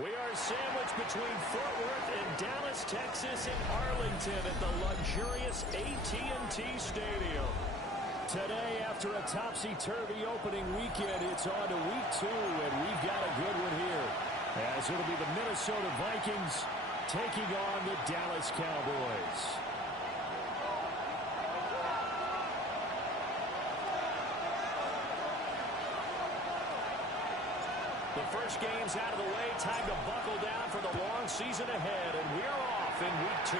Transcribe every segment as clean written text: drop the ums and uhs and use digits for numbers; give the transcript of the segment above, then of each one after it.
We are sandwiched between Fort Worth and Dallas, Texas, and Arlington at the luxurious AT&T Stadium. Today, after a topsy-turvy opening weekend, it's on to week 2, and we've got a good one here, as it'll be the Minnesota Vikings taking on the Dallas Cowboys. The first game's out of the way. Time to buckle down for the long season ahead, and we're off in week 2.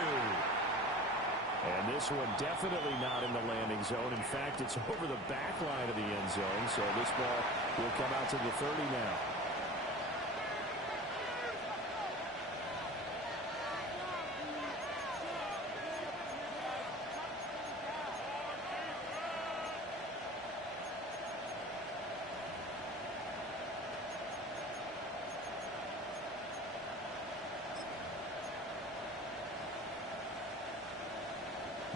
And this one definitely not in the landing zone. In fact, it's over the back line of the end zone, so this ball will come out to the 30 now.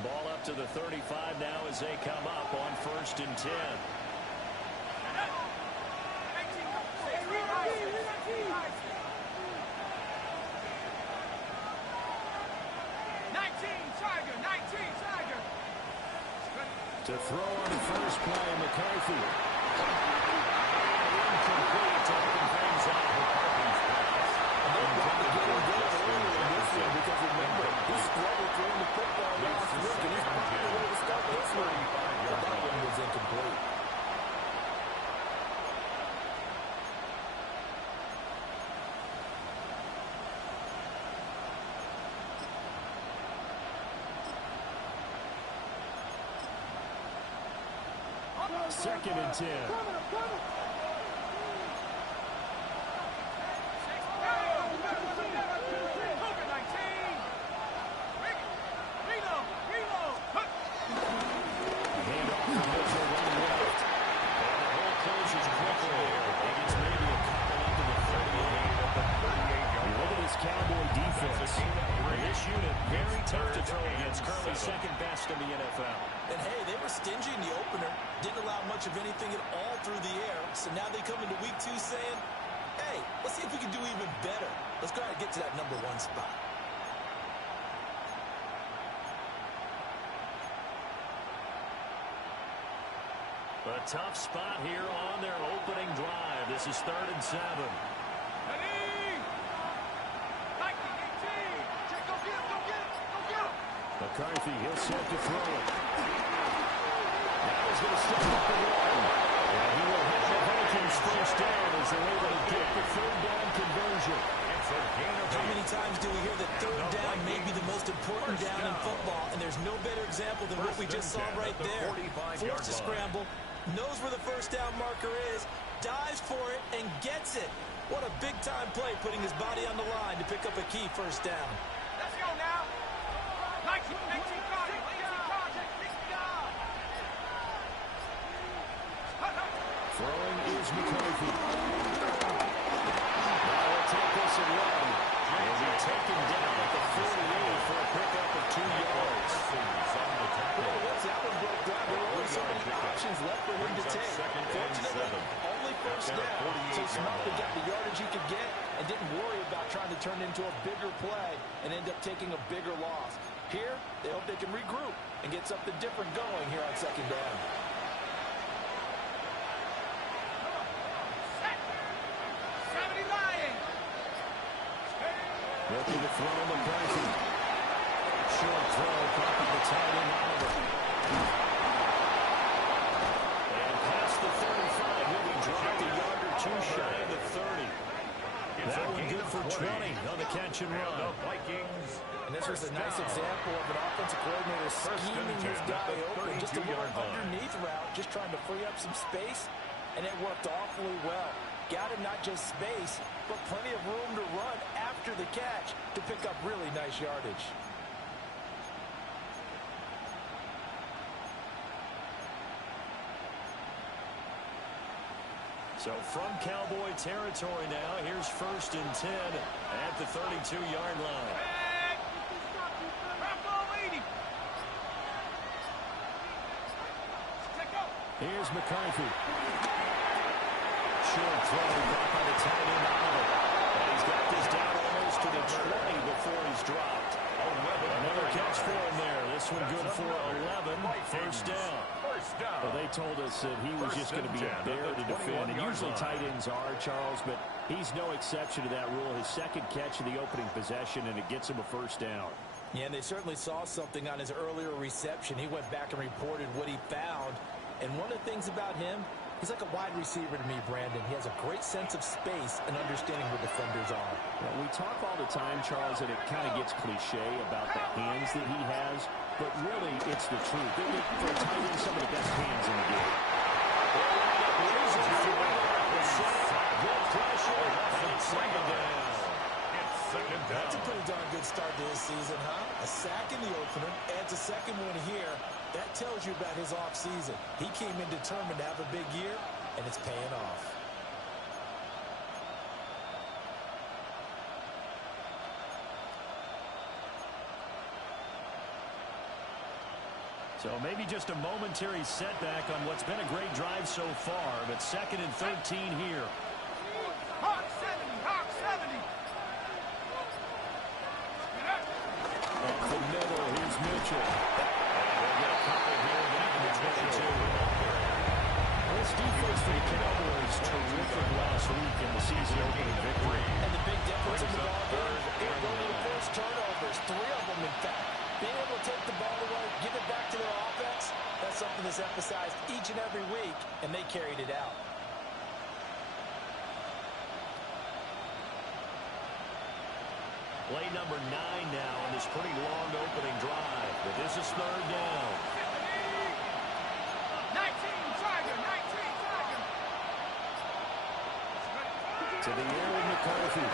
Ball up to the 35 now as they come up on 1st and 10. To throw on the first play, McCarthy. Incomplete to open things up. Because remember, he struggled throwing the football last week, and he's probably ready to start this one. But that one was incomplete. Second and 10. Cowboy defense. This unit very tough to throw against. Currently second best in the NFL. And hey, they were stingy in the opener. Didn't allow much of anything at all through the air. So now they come into week 2 saying, hey, let's see if we can do even better. Let's try to get to that number 1 spot. A tough spot here on their opening drive. This is 3rd and 7. McCarthy, he'll set to throw it. Now he's going to step up the run. And he will hit the Vikings first down as they're able to get the 3rd down conversion. How many times do we hear that 3rd down may be the most important down in football, and there's no better example than what we just saw right there. Forced to scramble, knows where the first down marker is, dives for it, and gets it. What a big-time play, putting his body on the line to pick up a key first down. Let's go now. Throwing is McCarthy. Now he'll take this and run. He'll be taken down at the 48 for a pickup of 2 yards. Well, once that one broke down, there were only so many options left for him to take. Fortunately, only first down. So smartly got the yardage he could get and didn't worry about trying to turn into a bigger play and end up taking a bigger loss. Here, they hope they can regroup and get something different going here on 2nd down. Looking to throw McCarthy. Short throw, caught by the tight end Oliver. And past the 35, he'll be dropped a yard or 2 shy of the 30. That one good for 20 on the catch and run. And this was a nice example of an offensive coordinator scheming his guy open. Just a little underneath route, just trying to free up some space, and it worked awfully well. Got him not just space, but plenty of room to run after the catch to pick up really nice yardage. So from Cowboy territory now, here's 1st and 10 at the 32-yard line. Here's McCarthy. Short throw, caught by the tight end Oliver. And he's got this down almost to the 20 before he's dropped. Another catch for him there. This one good for 11. First down. Well, they told us that he was just going to be a bear to defend. And usually tight ends are, Charles, but he's no exception to that rule. His second catch of the opening possession, and it gets him a first down. Yeah, and they certainly saw something on his earlier reception. He went back and reported what he found. And one of the things about him, he's like a wide receiver to me, Brandon. He has a great sense of space and understanding where defenders are. Well, we talk all the time, Charles, and it kind of gets cliche about the hands that he has, but really it's the truth. For a tight end, some of the best hands in the game. Good pressure, and it's second down. That's a pretty darn good start to this season, huh? A sack in the opener, adds a second one here. That tells you about his offseason. He came in determined to have a big year, and it's paying off. So maybe just a momentary setback on what's been a great drive so far, but 2nd and 13 here. Hawk 70, Hawk 70. Off the middle, here's Mitchell. They'll get a couple here back in the 22. This defense for the Cowboys terrific last week in the season-opening victory. And the big difference in the ball game, they're going to force turnovers, 3 of them, in fact. Being able to take the ball away, give it back to their offense, that's something that's emphasized each and every week, and they carried it out. Play number 9 now on this pretty long opening drive, but this is 3rd down. 19, Tiger, 19, Tiger. To the air with McCarthy.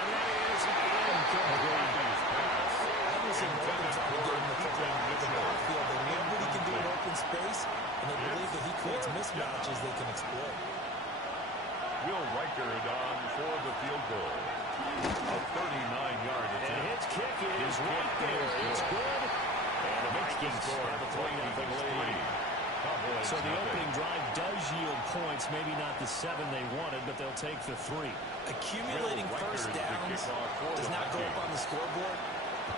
And that is incomplete. I haven't seen Morgan trying to get him the backfield. They know what he can do in open space, and they believe that he creates mismatches they can exploit. Will Riker on for the field goal. A 39-yard attempt. And his kick is right there. It's good. And the Vikings have a 3-0 lead. So the opening drive does yield points, maybe not the 7 they wanted, but they'll take the 3. Accumulating first downs does not go up on the scoreboard,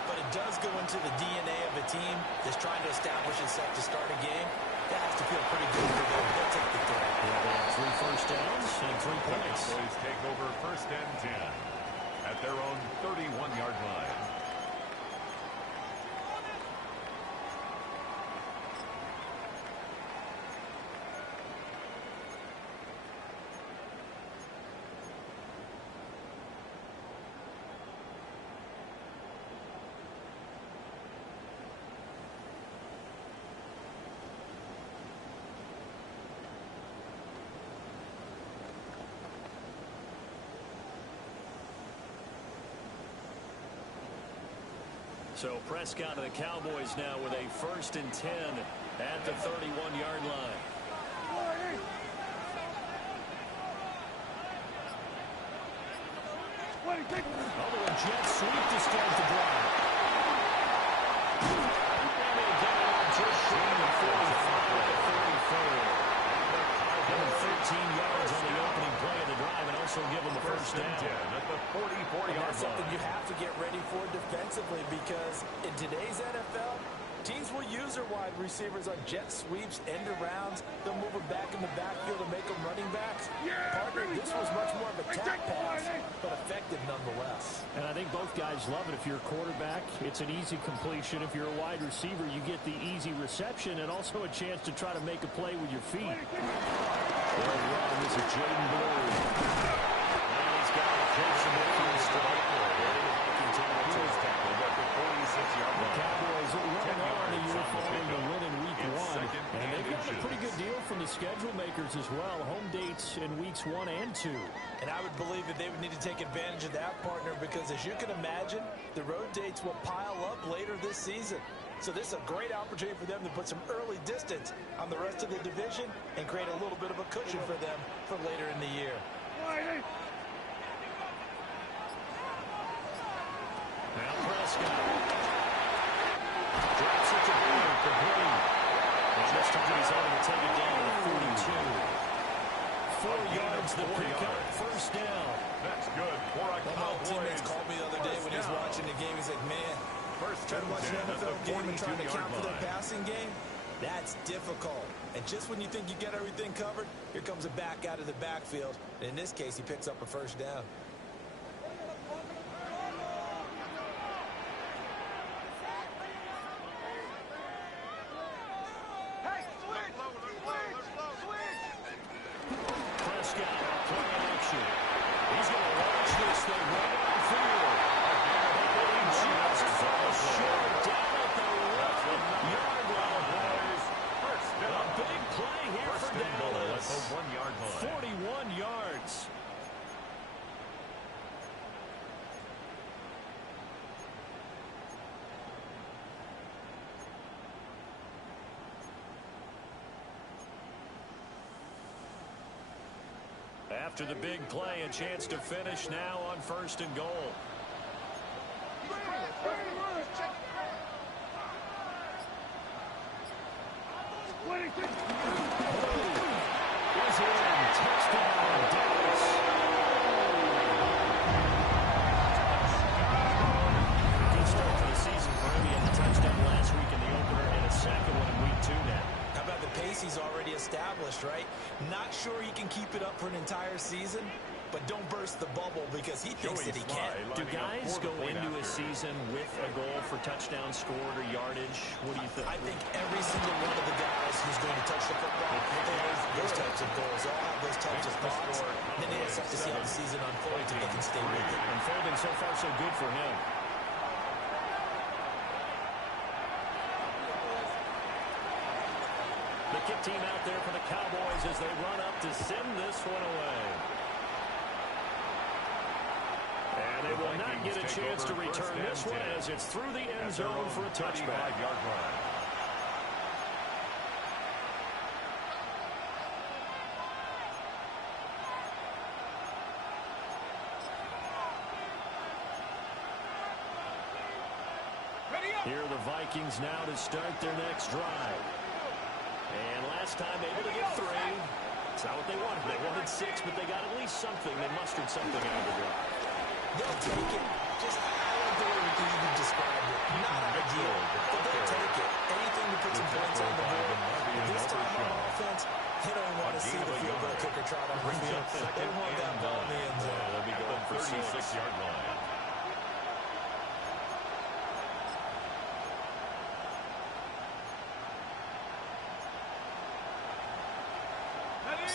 but it does go into the DNA of a team that's trying to establish itself to start a game. That has to feel pretty good for them. They'll take the 3. Yeah, they have 3 first downs and 3 The points. Cowboys take over 1st and 10 at their own 31-yard line. So Prescott of the Cowboys now with a 1st and 10 at the 31-yard line. Although a jet sweep to start the drive. And they get it just short of 45 to 34. Give them 13 yards on the opening play of the drive and also give them a first down. At the 44-yard That's something line. you have to get ready for defensively, because in today's NFL, teams will use their wide receivers on jet sweeps, end arounds. They'll move them back in the backfield and make them running backs. Partner, this was much more of a tap pass, but effective nonetheless. And I think both guys love it. If you're a quarterback, it's an easy completion. If you're a wide receiver, you get the easy reception and also a chance to try to make a play with your feet. Well run. This is Jaden Blue. And he's got a close to the strike. The Cowboys running on the year following the win in Week 1. And they've got a pretty good deal from the schedule makers as well. Home dates in Weeks 1 and 2. And I would believe that they would need to take advantage of that, partner, because as you can imagine, the road dates will pile up later this season. So this is a great opportunity for them to put some early distance on the rest of the division and create a little bit of a cushion for them for later in the year. Now Prescott drops it to Blue for Green. And just time he's able to take it down to the 42. 4 yards the pickup, first down. try to watch an NFL game and try to account for their line. passing game? That's difficult. And just when you think you get everything covered, here comes a back out of the backfield. And in this case, he picks up a first down. Hey, switch! Switch! Prescott play action. He's going to launch this thing right on the field. And he just falls short down at the 1-yard line. A big play here for Dallas. At the 1-yard line. 41 yards. After the big play, a chance to finish now on 1st and goal. Is in. Touchdown, Dallas. Good start to the season for him. He had the touchdown last week in the opener and a second one in week 2 now. How about the pace he's already established, right? Not sure he can keep it up for an entire season, but don't burst the bubble because he thinks that he can. Do guys go into a season with a goal for touchdown scored or yardage? What do you think? I think every single one of the guys who's going to touch the football, they have those types of goals. They all have those types of thoughts. And then they just have to see how the season unfolds if they can stay with it. Unfolding so far so good for him. The kick team out there for the Cowboys as they run up to send this one away. And they will not get a chance to return this one as it's through the end zone for a touchback. Here are the Vikings now to start their next drive. And last time able to get 3. It's not what they wanted. They wanted 6, but they got at least something. They mustered something out of the drive. They'll take it. Just, I like the way you described it. Not ideal, but they'll take it. Anything to put some points on the board. But this time on offense, they don't want to see the field goal kicker trot on the field. They want that ball in the end zone. They'll be going for 36-yard line.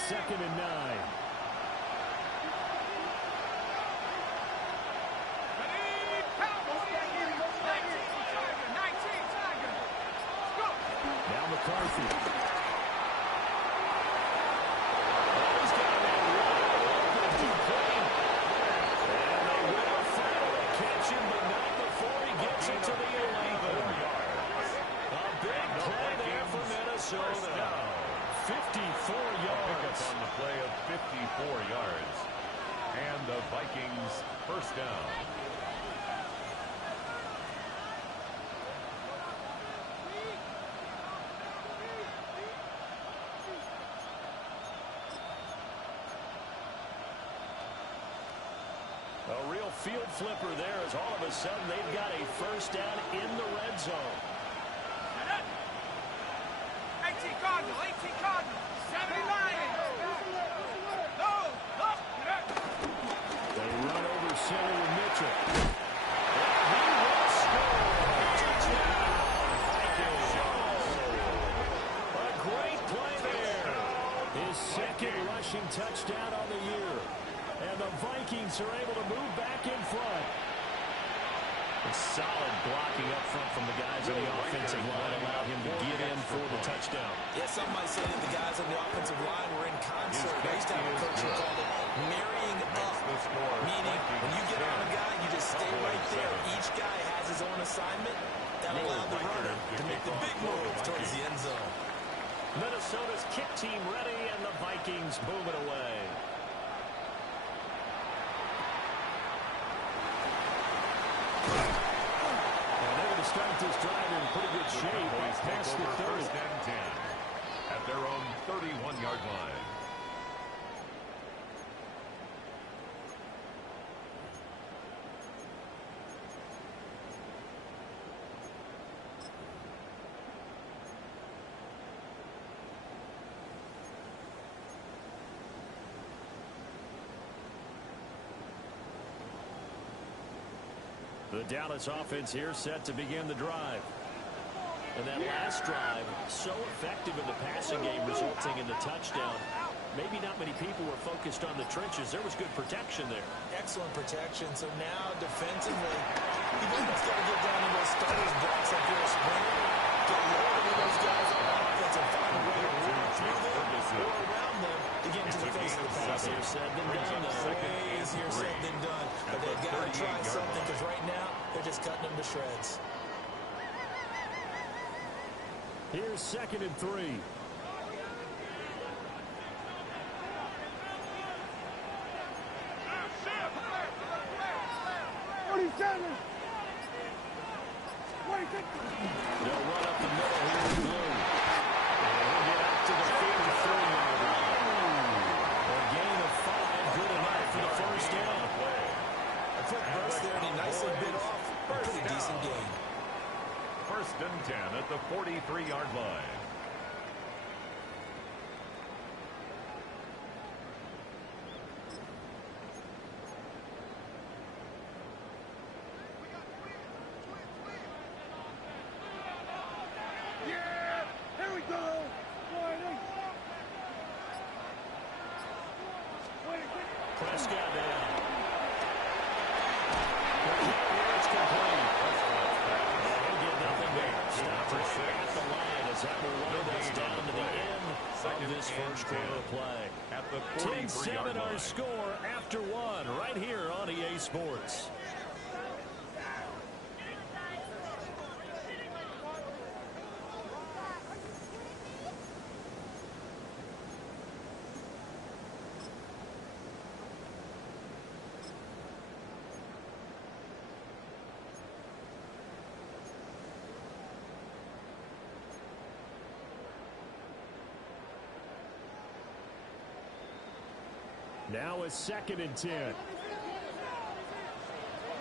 Second and 9. Now McCarthy. He's got that wide open deep plane. And they will finally catch him, but not before he gets it to the 11. A big play there for Minnesota. 54 yards. On the play of 54 yards. And the Vikings first down. A real field flipper there as all of a sudden they've got a first down in the red zone. 18 Cardinal, 79. No, look. They run over center with Mitchell. And he will score. Touchdown, Vikings. A great play there. His second rushing touchdown on the year. And the Vikings are able to move back in front. A solid blocking up front from the guys on the offensive line allowed him to get in for the touchdown. Yeah, some might say that the guys on the offensive line were in concert. They used to have a coach who called it marrying up, meaning when you get on a guy, you just stay right there. Each guy has his own assignment. That allowed the runner to make the big move towards the end zone. Minnesota's kick team ready, and the Vikings move it away. Start this drive in pretty good shape. Past the 30. First and 10 at their own 31-yard line. The Dallas offense here set to begin the drive. And that last drive, so effective in the passing game, resulting in the touchdown. Maybe not many people were focused on the trenches. There was good protection there. Excellent protection. So now defensively, you've almost got to get down to those starters blocks like you're a sprinter. Get lower to those guys on offense and find a way to run through them or around them to get into the face of the pass. Easier said than done. Way easier said than done. But they've got to try something because right now they're just cutting them to shreds. Here's 2nd and 3. They'll run up the middle here in blue. And he'll get out to the 53-yard line. A gain of 5, good enough for the first down. A quick burst there, and he nicely bit off. Pretty decent gain. 1st and 10 at the 43-yard line. Prescott down. It's complete. He'll get nothing there. Stop at the line as that will wind us down to the end of this first quarter play. At the 10-7 our score after 1 right here on EA Sports. Now a 2nd and 10.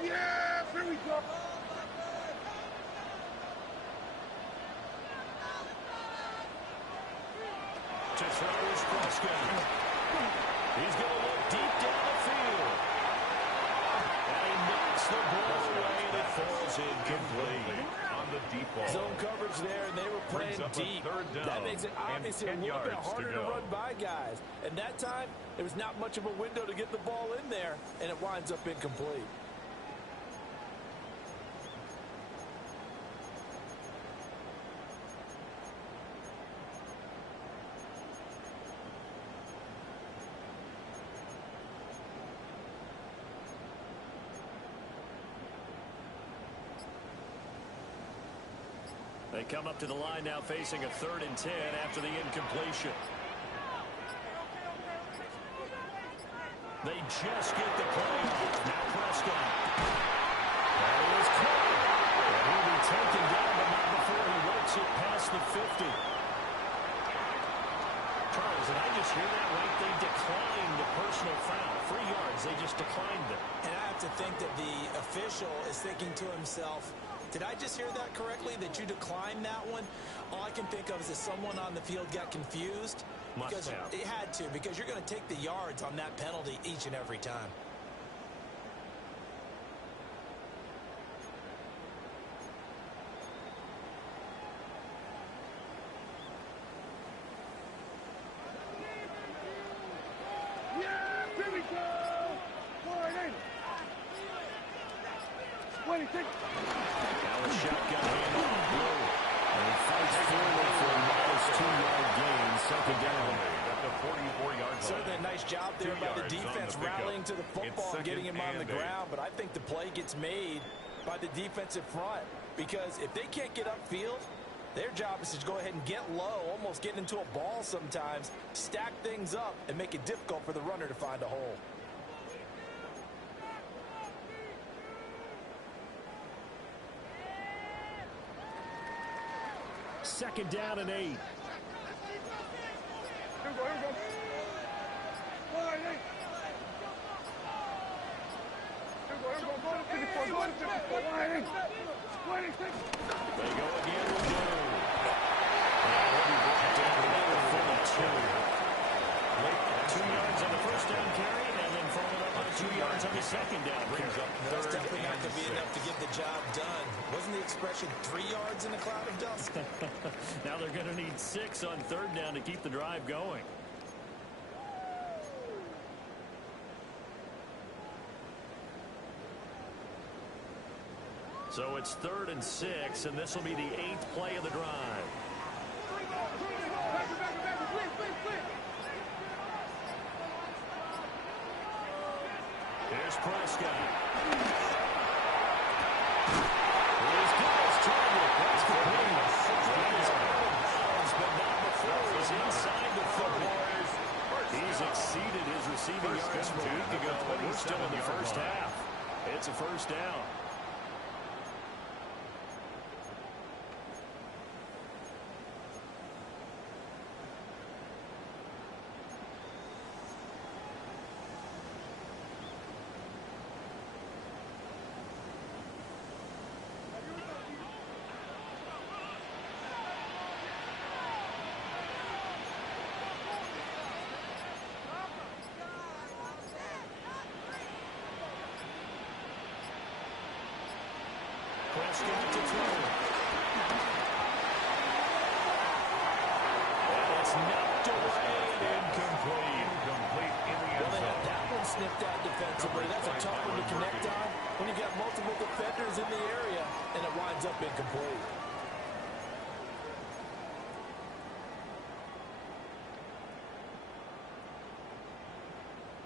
Yeah, here we go. To throw is Prescott. He's going to look deep down the field. And he knocks the ball away and it falls incomplete. On the deep ball. Zone coverage there, and they were playing deep. That makes it obviously a little bit harder to run by guys. And that time, there was not much of a window to get the ball in there, and it winds up incomplete. They come up to the line now facing a 3rd and 10 after the incompletion. They just get the play off. Now Prescott. That is caught. And he'll be taken down, but not before he works it past the 50. Charles, did I just hear that right? They declined the personal foul. 3 yards, they just declined it. And I have to think that the official is thinking to himself, did I just hear that correctly, that you declined that one? All I can think of is that someone on the field got confused. Must have. It had to, because you're going to take the yards on that penalty each and every time. Yeah, here we go. 26. Now a shotgun handoff. Blue. And he fights forward for a minus 2-yard gain. 2nd down. At the 44-yard line. Certainly a nice job there 2 by the yards on defense the pickup. rallying to the football and getting him on the 2nd and 8. ground. But I think the play gets made by the defensive front, because if they can't get upfield, their job is to go ahead and get low, almost get into a ball sometimes, stack things up, and make it difficult for the runner to find a hole. Second down and 8. Here we go, here we go. 26. They go again with Blue. And he'll be brought down to the 42. 2 yards on the first down carry, and then followed up on a 2-yard yards on the second down. Brings up that's definitely not going to be enough to get the job done. Wasn't the expression 3 yards in a cloud of dust? Now they're going to need 6 on third down to keep the drive going. So it's 3rd and 6, and this will be the 8th play of the drive. Here's Prescott. He's got his target. That's complete. But not before he's inside the 30. He's exceeded his receiving yards from a week ago, but we're still in the first half. It's a first down. Prescott to throw. And it's knocked away and incomplete. Incomplete in the end zone. That one sniffed out defensively. That's a tough one to connect on when you got multiple defenders in the area, and it winds up incomplete.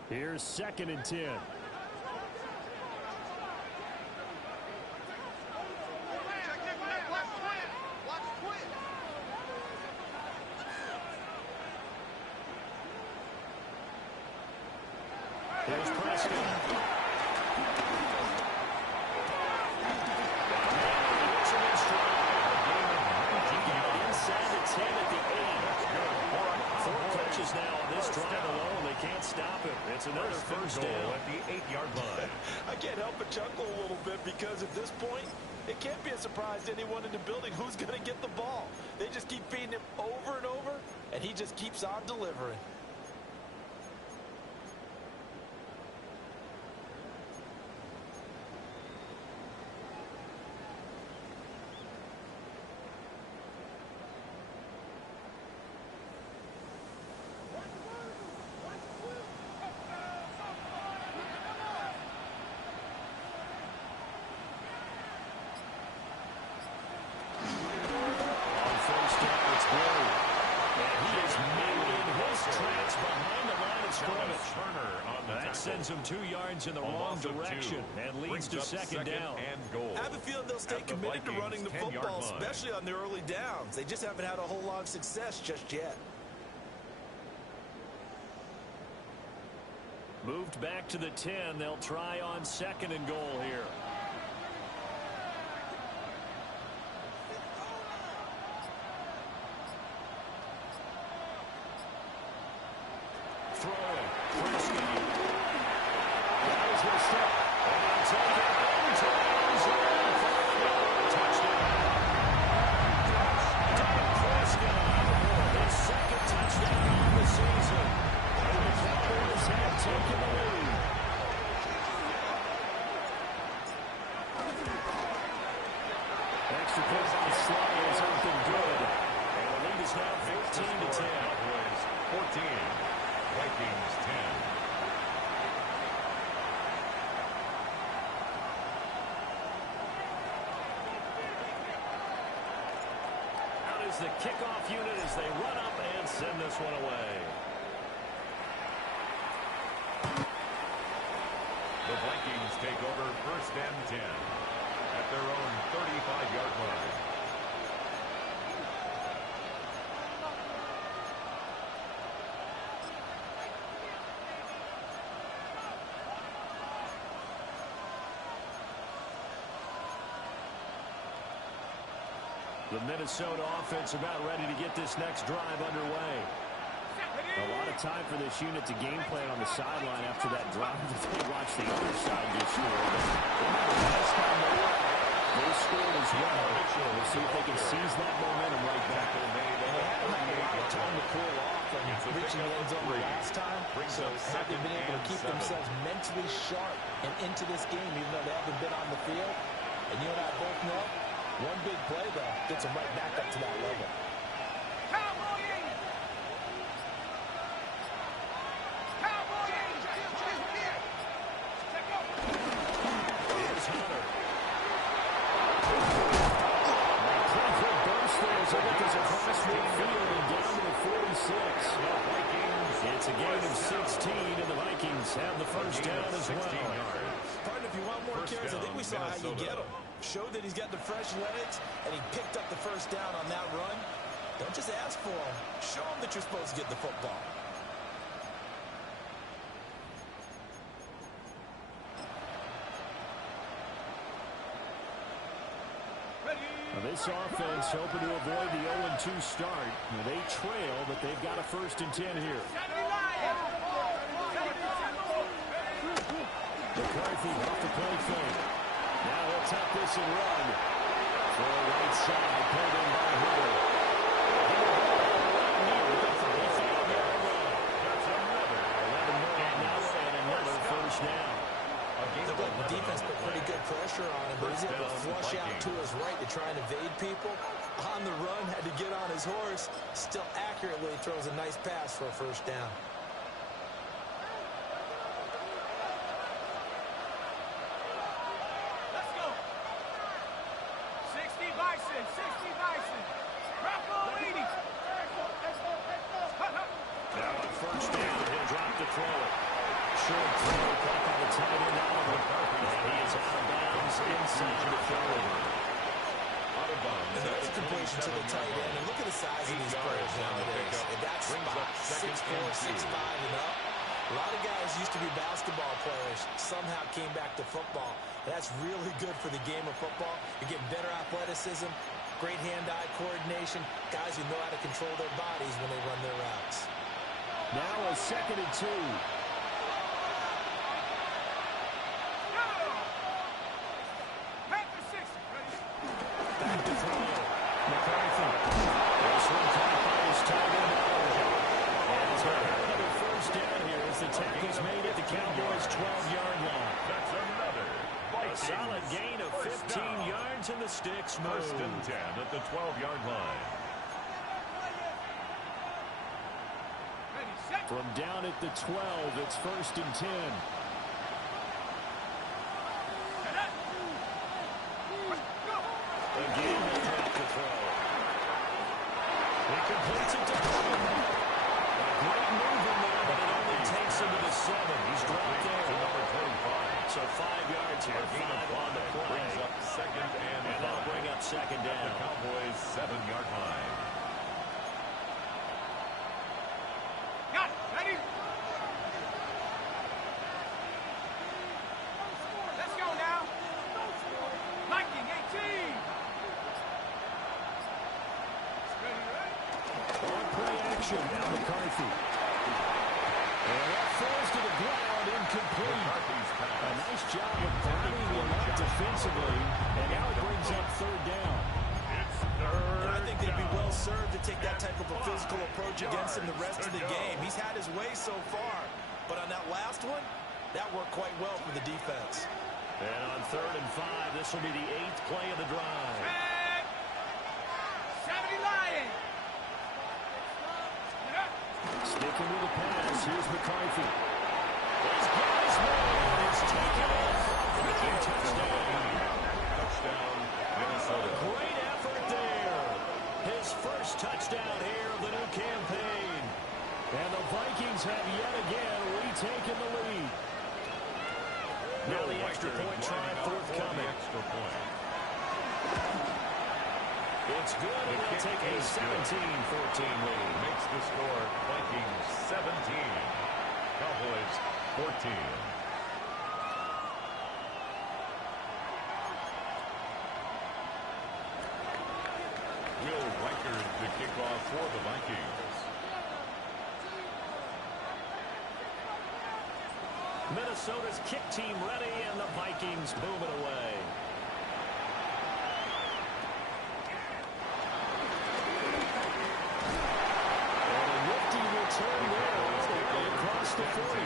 Here's 2nd and 10. Here's Prescott. Inside the 10 at the 8. 4 catches now on this drive alone. They can't stop it. It's another first down at the 8-yard line. I can't help but chuckle a little bit because at this point, it can't be a surprise to anyone in the building who's going to get the ball. They just keep feeding him over and over, and he just keeps on delivering. Sends him 2 yards in the wrong direction and leads to second down. And goal. I have a feeling they'll stay committed to running the football, especially on the early downs. They just haven't had a whole lot of success just yet. Moved back to the 10. They'll try on 2nd and goal here. Throwing. Prescott. He's going to step. And he'll take it into the end zone for another touchdown. Prescott, his 2nd touchdown of the season. And the Cowboys have taken the lead. Extra point on the slide is something good. And the lead is now 14-10. 14. Vikings 10. Out is the kickoff unit as they run up and send this one away. The Vikings take over 1st and 10 at their own 35-yard line. The Minnesota offense about ready to get this next drive underway. A lot of time for this unit to game plan on the sideline after that drive. They watch the other side get scored. Last time they scored as well. We'll see if they can seize that momentum right back. They had time to cool off and reaching the end zone the last time. So have they been able to keep themselves mentally sharp and into this game, even though they haven't been on the field? And you and I both know, one big play, though, gets them right back up to that level. It's a gain of 16, and the Vikings have the first down as well. Partner, if you want more carries, I think we saw how you get him. Showed that he's got the fresh legs, and he picked up the first down on that run. Don't just ask for him. Show him that you're supposed to get the football. This offense hoping to avoid the 0-2 start. They trail, but they've got a 1st and 10 here. McCarthy off the play fake. Now he'll tuck this and run. For the right side, pulled in by Hurley. That's another 11 more now and another first down. The defense put pretty good pressure on him, but he's able to flush out to his right to try and evade people. On the run, had to get on his horse. Still accurately throws a nice pass for a first down. Let's go. 60 Bison, 60 Bison. Bravo 80. Now on first down, he'll drop to throw it. Short throw, caught by the tight end Oliver. He is out of bounds inside the 30. And that's a completion to the tight end. And look at the size of these players nowadays. In that spot, 6'4", 6'5", and up. A lot of guys used to be basketball players, somehow came back to football. That's really good for the game of football. You're getting better athleticism, great hand-eye coordination, guys who know how to control their bodies when they run their routes. Now a 2nd and 2. Back to throw. McCarthy. This one caught by his tight end. And it's another first down here as the tackle's made at the Cowboys' 12-yard line. That's another. A solid gain of 15 yards, and the sticks move. 1st and 10 at the 12-yard line. From down at the 12, it's 1st and 10. Again, they drop the throw. He completes it to Hurley. A great move in there, but it only takes him to the 7. He's dropped there. Number 25. So 5 yards here, 5 on the play. Brings up 2nd and that'll bring up 2nd down. The Cowboys' 7-yard line. Got it. Ready? Let's go now. Viking 18. On play action, now McCarthy. And that falls to the ground, incomplete. A nice job of bounding him up defensively, and now it brings up 3rd down. And I think they'd be well served to take that type of a physical approach against him the rest of the game. He's had his way so far, but on that last one, that worked quite well for the defense. And on 3rd and 5, this will be the 8th play of the drive. 70 Lions. Sticking with the pass, here's McCarthy. He's got his man, it's taken off. Touchdown, Minnesota. Great effort there. His first touchdown here of the new campaign. And the Vikings have yet again retaken the lead. Now the extra point try forthcoming. It's good, and they'll take a 17-14 lead. Makes the score Vikings 17, Cowboys 14. Will Riker the kickoff for the Vikings. Minnesota's kick team ready, and the Vikings boom it away. across the 40.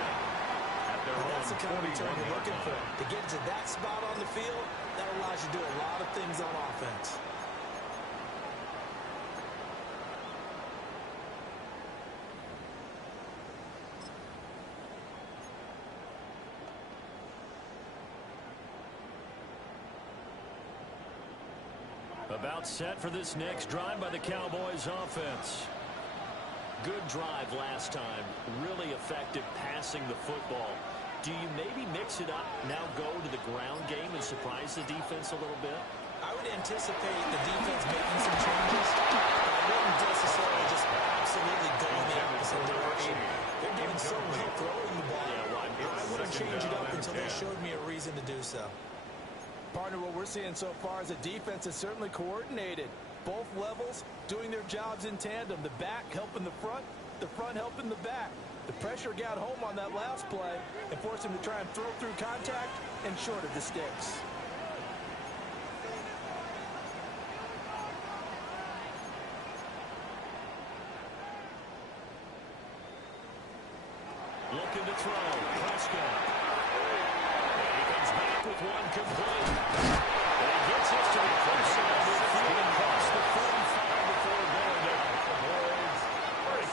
That's the kind of return you're looking for. To get to that spot on the field, that allows you to do a lot of things on offense. About set for this next drive by the Cowboys offense. Good drive last time. Really effective passing the football. Do you maybe mix it up, now go to the ground game and surprise the defense a little bit? I would anticipate the defense making some changes, but I wouldn't necessarily just absolutely go in the opposite direction. They're doing so well throwing the ball. I wouldn't change it up until they showed me a reason to do so. Partner, what we're seeing so far is a defense is certainly coordinated. Both levels doing their jobs in tandem. The back helping the front helping the back. The pressure got home on that last play and forced him to try and throw through contact and short of the sticks. Looking to throw. Prescott. And he comes back with one complete. And he gets us to the first side of the field across the 45 before going down.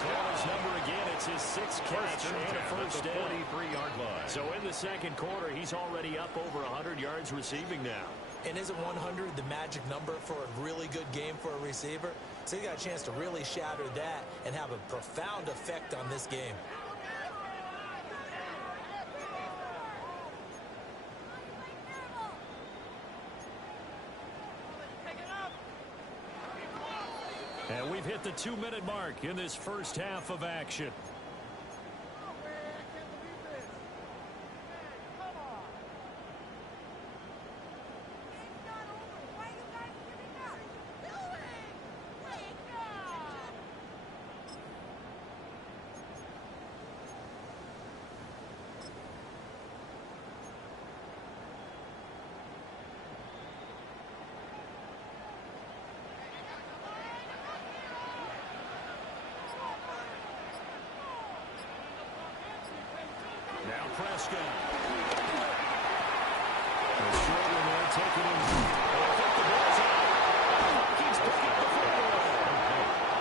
Call his number again. It's his sixth catch and a first down. 43-yard line. So in the second quarter, he's already up over 100 yards receiving now. And isn't 100 the magic number for a really good game for a receiver? So he got a chance to really shatter that and have a profound effect on this game. And we've hit the 2-minute mark in this first half of action. Now Prescott. The short one there taken in. I think the ball's out. Vikings pick up the football.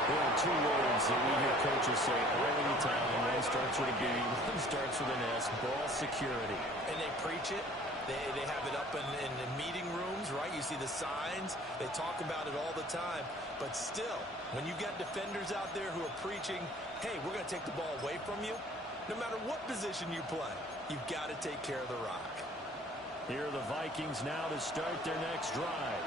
There are two words that we hear coaches say all the time. One starts with a B, one starts with an S. Ball security. And they preach it. They have it up in meeting rooms, right? You see the signs. They talk about it all the time. But still, when you got defenders out there who are preaching, hey, we're going to take the ball away from you, no matter what position you play, you've got to take care of the rock. Here are the Vikings now to start their next drive.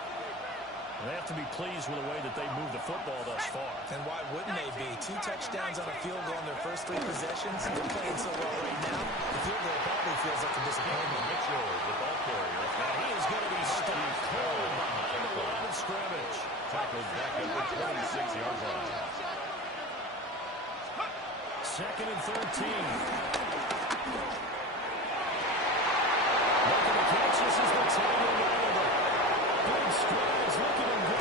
They have to be pleased with the way that they moved the football thus far. And why wouldn't they be? 2 touchdowns on a field goal in their first 3 possessions. They're playing so well right now. The field goal probably feels like a disappointment. Mitchell, the ball carrier. And he is going to be stuck cold behind the line of scrimmage. Tackled back at the 26-yard line. Second and 13. Making the catch. This is the tight end over. Big strides, looking and go.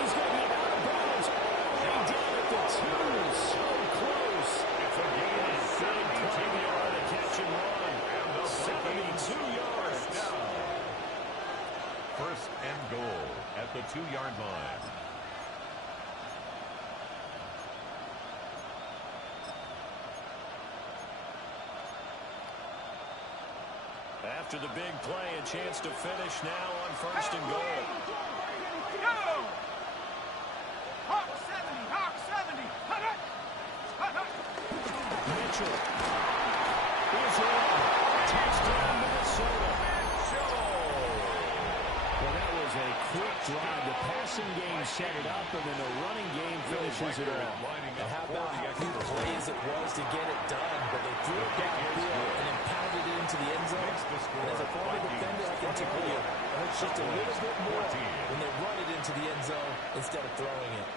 He's going to be out of bounds. They down at the 2. So close. It's a gain of 17-yard catch and run. And the 72 yards. First and goal at the 2-yard line. After the big play, a chance to finish now on first and goal. Go! Hawk 70, Hawk 70. Mitchell is in. Touchdown, Minnesota. Well, that was a quick drive. The passing game set it up, and then the running game finishes it off. And how about how few plays it was to get it done, but they threw it downfield and then pounded it into the end zone. And as a former defender, I can tell you, it hurts just a little bit more when they run it into the end zone instead of throwing it.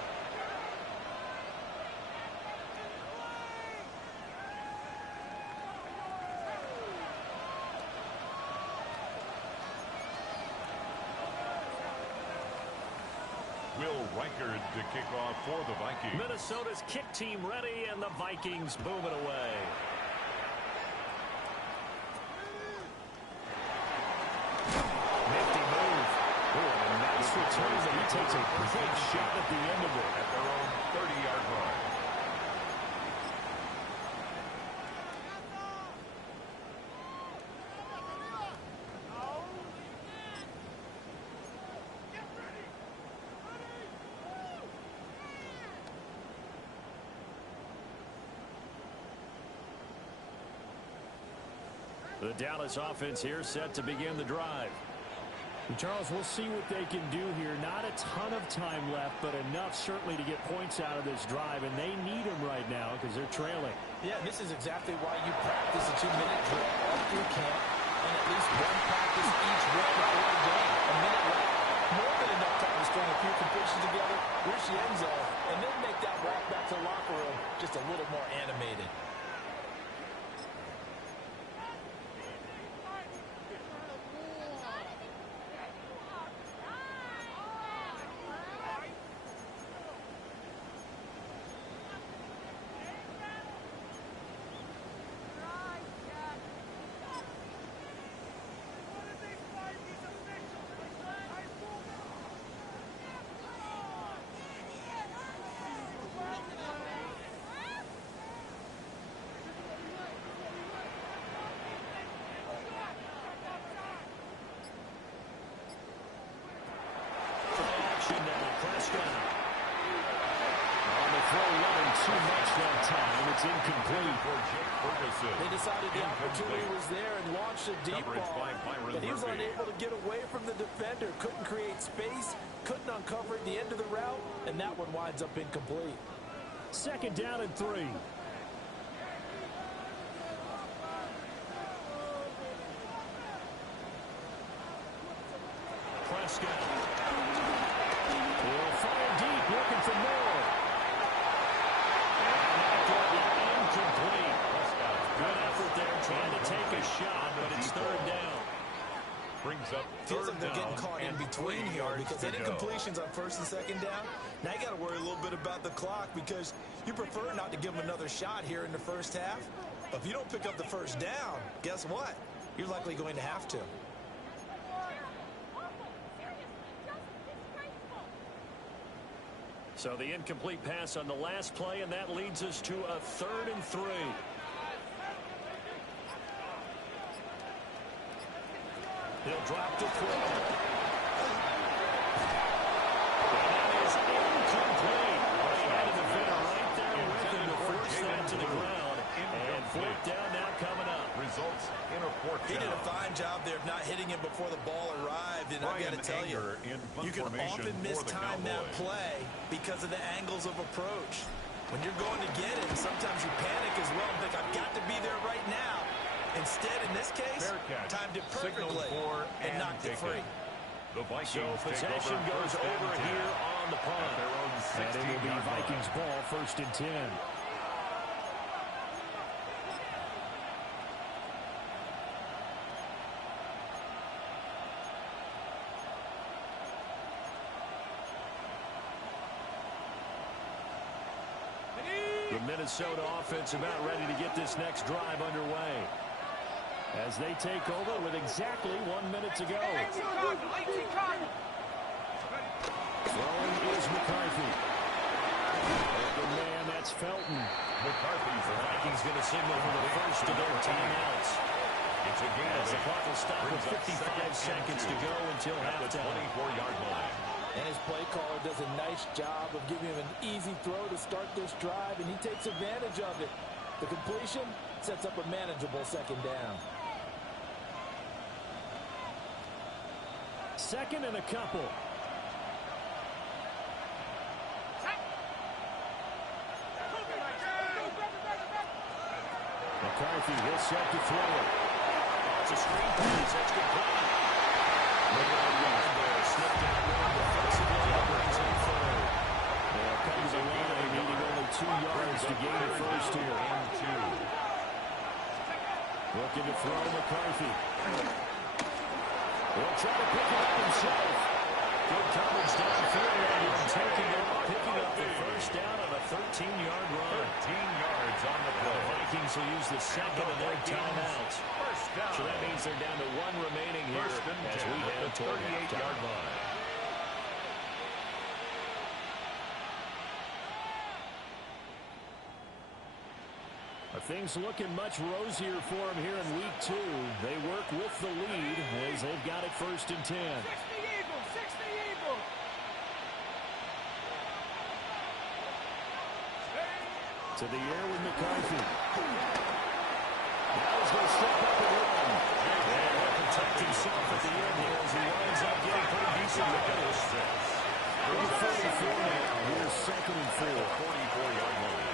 Will Reichard to kick off for the Vikings. Minnesota's kick team ready, and the Vikings boom it away. returns that he takes a big shot at the end of it. At their own 30-yard line. The Dallas offense here set to begin the drive. And Charles, we'll see what they can do here. Not a ton of time left, but enough certainly to get points out of this drive, and they need them right now because they're trailing. Yeah, this is exactly why you practice a 2-minute drill all through camp, and at least one practice each way before a game. A minute left, more than enough time to string a few completions together, reach the end zone, and then make that walk back to the locker room just a little more animated. It's incomplete. They decided the opportunity was there and launched a deep ball, but he was unable to get away from the defender. Couldn't create space, couldn't uncover the end of the route, and that one winds up incomplete. Second down and 3. Prescott. Will fire deep, looking for more. Incomplete. Good effort there, trying to take a shot, but it's third down. Brings up Feels like they're third getting down caught in and between 3 here yards because to they did go. completions on first and second down. Now you got to worry a little bit about the clock because you prefer not to give them another shot here in the first half. But if you don't pick up the first down, guess what? You're likely going to have to. So the incomplete pass on the last play, and that leads us to a 3rd and 3. He'll drop to throw. And that is incomplete. They had a defender right there with him to force that to the ground. And 4th down now coming up. Results in a 4th He down. did a fine job there of not hitting him before the ball arrived. And I've got to tell you, you can often mistime that play because of the angles of approach. When you're going to get it, sometimes you panic as well and think, I've got to be there right now. Instead, in this case, timed it perfectly and knocked it free. The Vikings So possession goes over here on the punt. And it will be Vikings ball, 1st and 10. The Minnesota offense about ready to get this next drive underway as they take over with exactly 1 minute to go. Throwing is McCarthy. Open man, that's Felton. McCarthy's The Vikings going to signal for the first of their timeouts. It's a game As the clock will stop with Brings up 55 seconds to go until at the halftime. 24-yard line. And his play caller does a nice job of giving him an easy throw to start this drive, and he takes advantage of it. The completion sets up a manageable 2nd down. 2nd and a couple. McCarthy will set to throw it. It's a screen pass. That's complete. Slipped out one defensively and brings in 3rd. There comes a line needing only 2 yards to gain the first here. And 2. Looking to throw McCarthy. He'll try to pick it up himself. Good coverage downfield and picking up the first down of a 13-yard run. 13 yards on the play. The Vikings will use the second of their timeouts. First down. So that means they're down to 1 remaining here First and as 10 we at head the toward 38-yard line. Things looking much rosier for them here in week 2. They work with the lead as they've got it 1st and 10. 60 Eagles, 60 Eagles. To the air with McCarthy. Now he's going to step up and run. And he'll protect himself at the end here as he winds up getting pretty decent yardage. 44 now. Here's 2nd and 4. 44-yard line.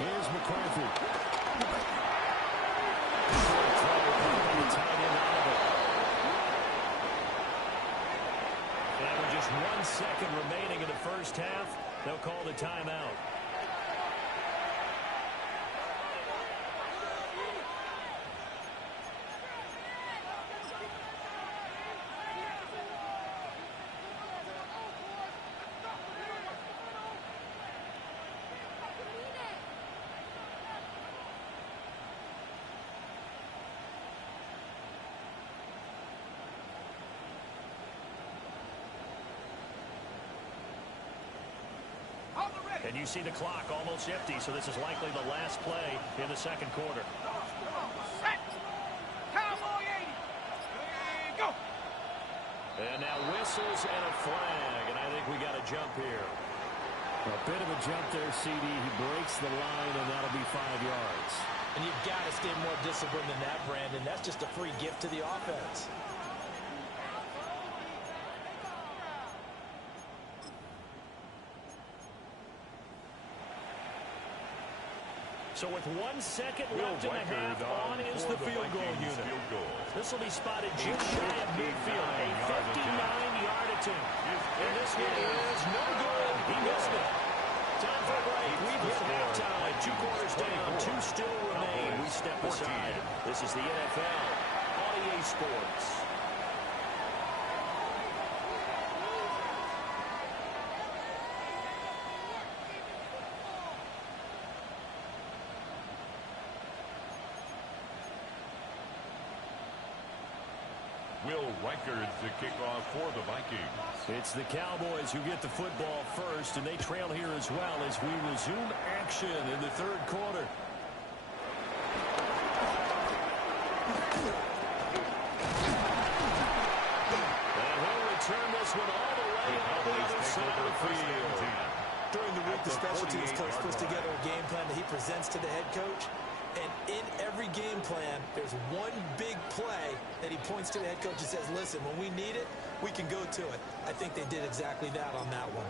Here's McCarthy. And with just 1 second remaining in the first half, they'll call the timeout. And you see the clock almost empty, so this is likely the last play in the 2nd quarter. Set. Cowboy 80. Go. And now whistles and a flag, and I think we got a jump here. A bit of a jump there, CD. He breaks the line, and that'll be 5 yards. And you've got to stay more disciplined than that, Brandon. That's just a free gift to the offense. So with 1 second left in the half, on is the field goal unit. This will be spotted just shy of midfield, a 59-yard attempt. And this one is no good. He missed it. Time for a break. We've hit halftime. 2 quarters down, 2 still remain. We step aside. This is the NFL on EA Sports. Will Reichard the kickoff for the Vikings. It's the Cowboys who get the football first, and they trail here as well as we resume action in the 3rd quarter. And he'll return this one all the way on the other side of the field. During the week, the special teams coach puts together a game plan that he presents to the head coach. And in every game plan, there's one big play that he points to the head coach and says, listen, when we need it, we can go to it. I think they did exactly that on that one.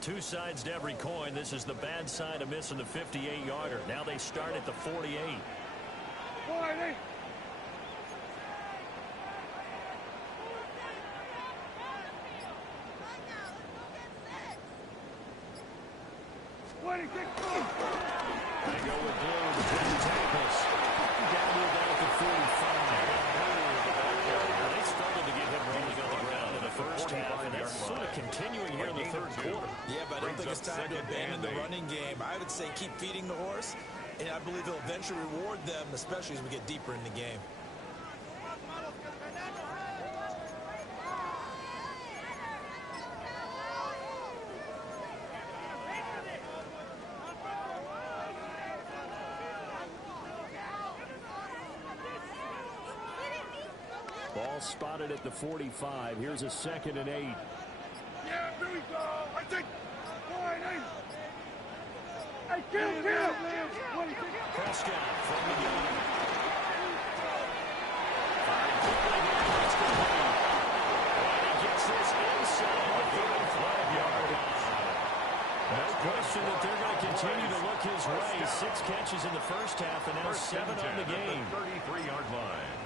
Two sides to every coin. This is the bad side of missing the 58-yarder. Now they start at the 48. 40. They go with Blue between the tackles. Down at the 45. They started to get him rolling on the ground in the first half, and that's sort of continuing here in the 3rd quarter. Yeah, but I don't think it's time to abandon the running game. I would say keep feeding the horse, and I believe he'll eventually reward them, especially as we get deeper in the game. Ball spotted at the 45. Here's a 2nd and 8. Yeah, here we go. I think. 40. Hey, kill. Prescott from the gun. And he gets this inside the 35-yard line. No question that they're going to continue to look his way. 6 catches in the first half and now 7 on the game. 33-yard line.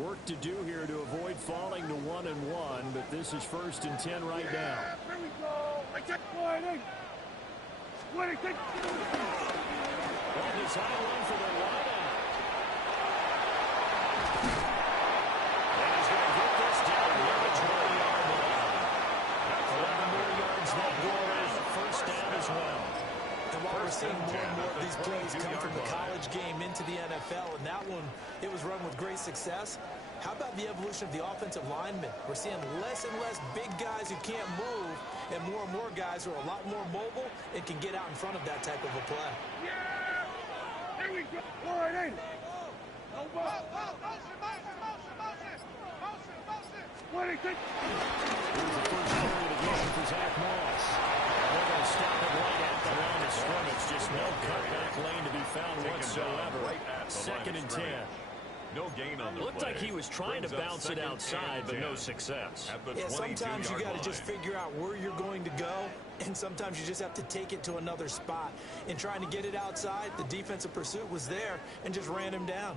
Work to do here to avoid falling to 1-1, but this is 1st and 10 right now. Here we go. I take 20. 20. Take. On design one for the wide out. And he's going to get this down near the 20-yard line. 11 more yards that go around. First down as well. And while we're seeing more and more of these plays come from the college game into the NFL, and that one, it was run with great success. How about the evolution of the offensive linemen? We're seeing less and less big guys who can't move, and more guys who are a lot more mobile and can get out in front of that type of a play. Yeah! Here we go. 20. No ball. Motion. 20. Take. Here's the first carry of the game for Zach Moss. They're going to stop it right at the line of scrimmage. Just no cutback lane to be found whatsoever. 2nd and 10. No gain on the Looked play. like he was trying to bounce it outside, but no success. Yeah, sometimes you got to just figure out where you're going to go, and sometimes you just have to take it to another spot. In trying to get it outside, the defensive pursuit was there and just ran him down.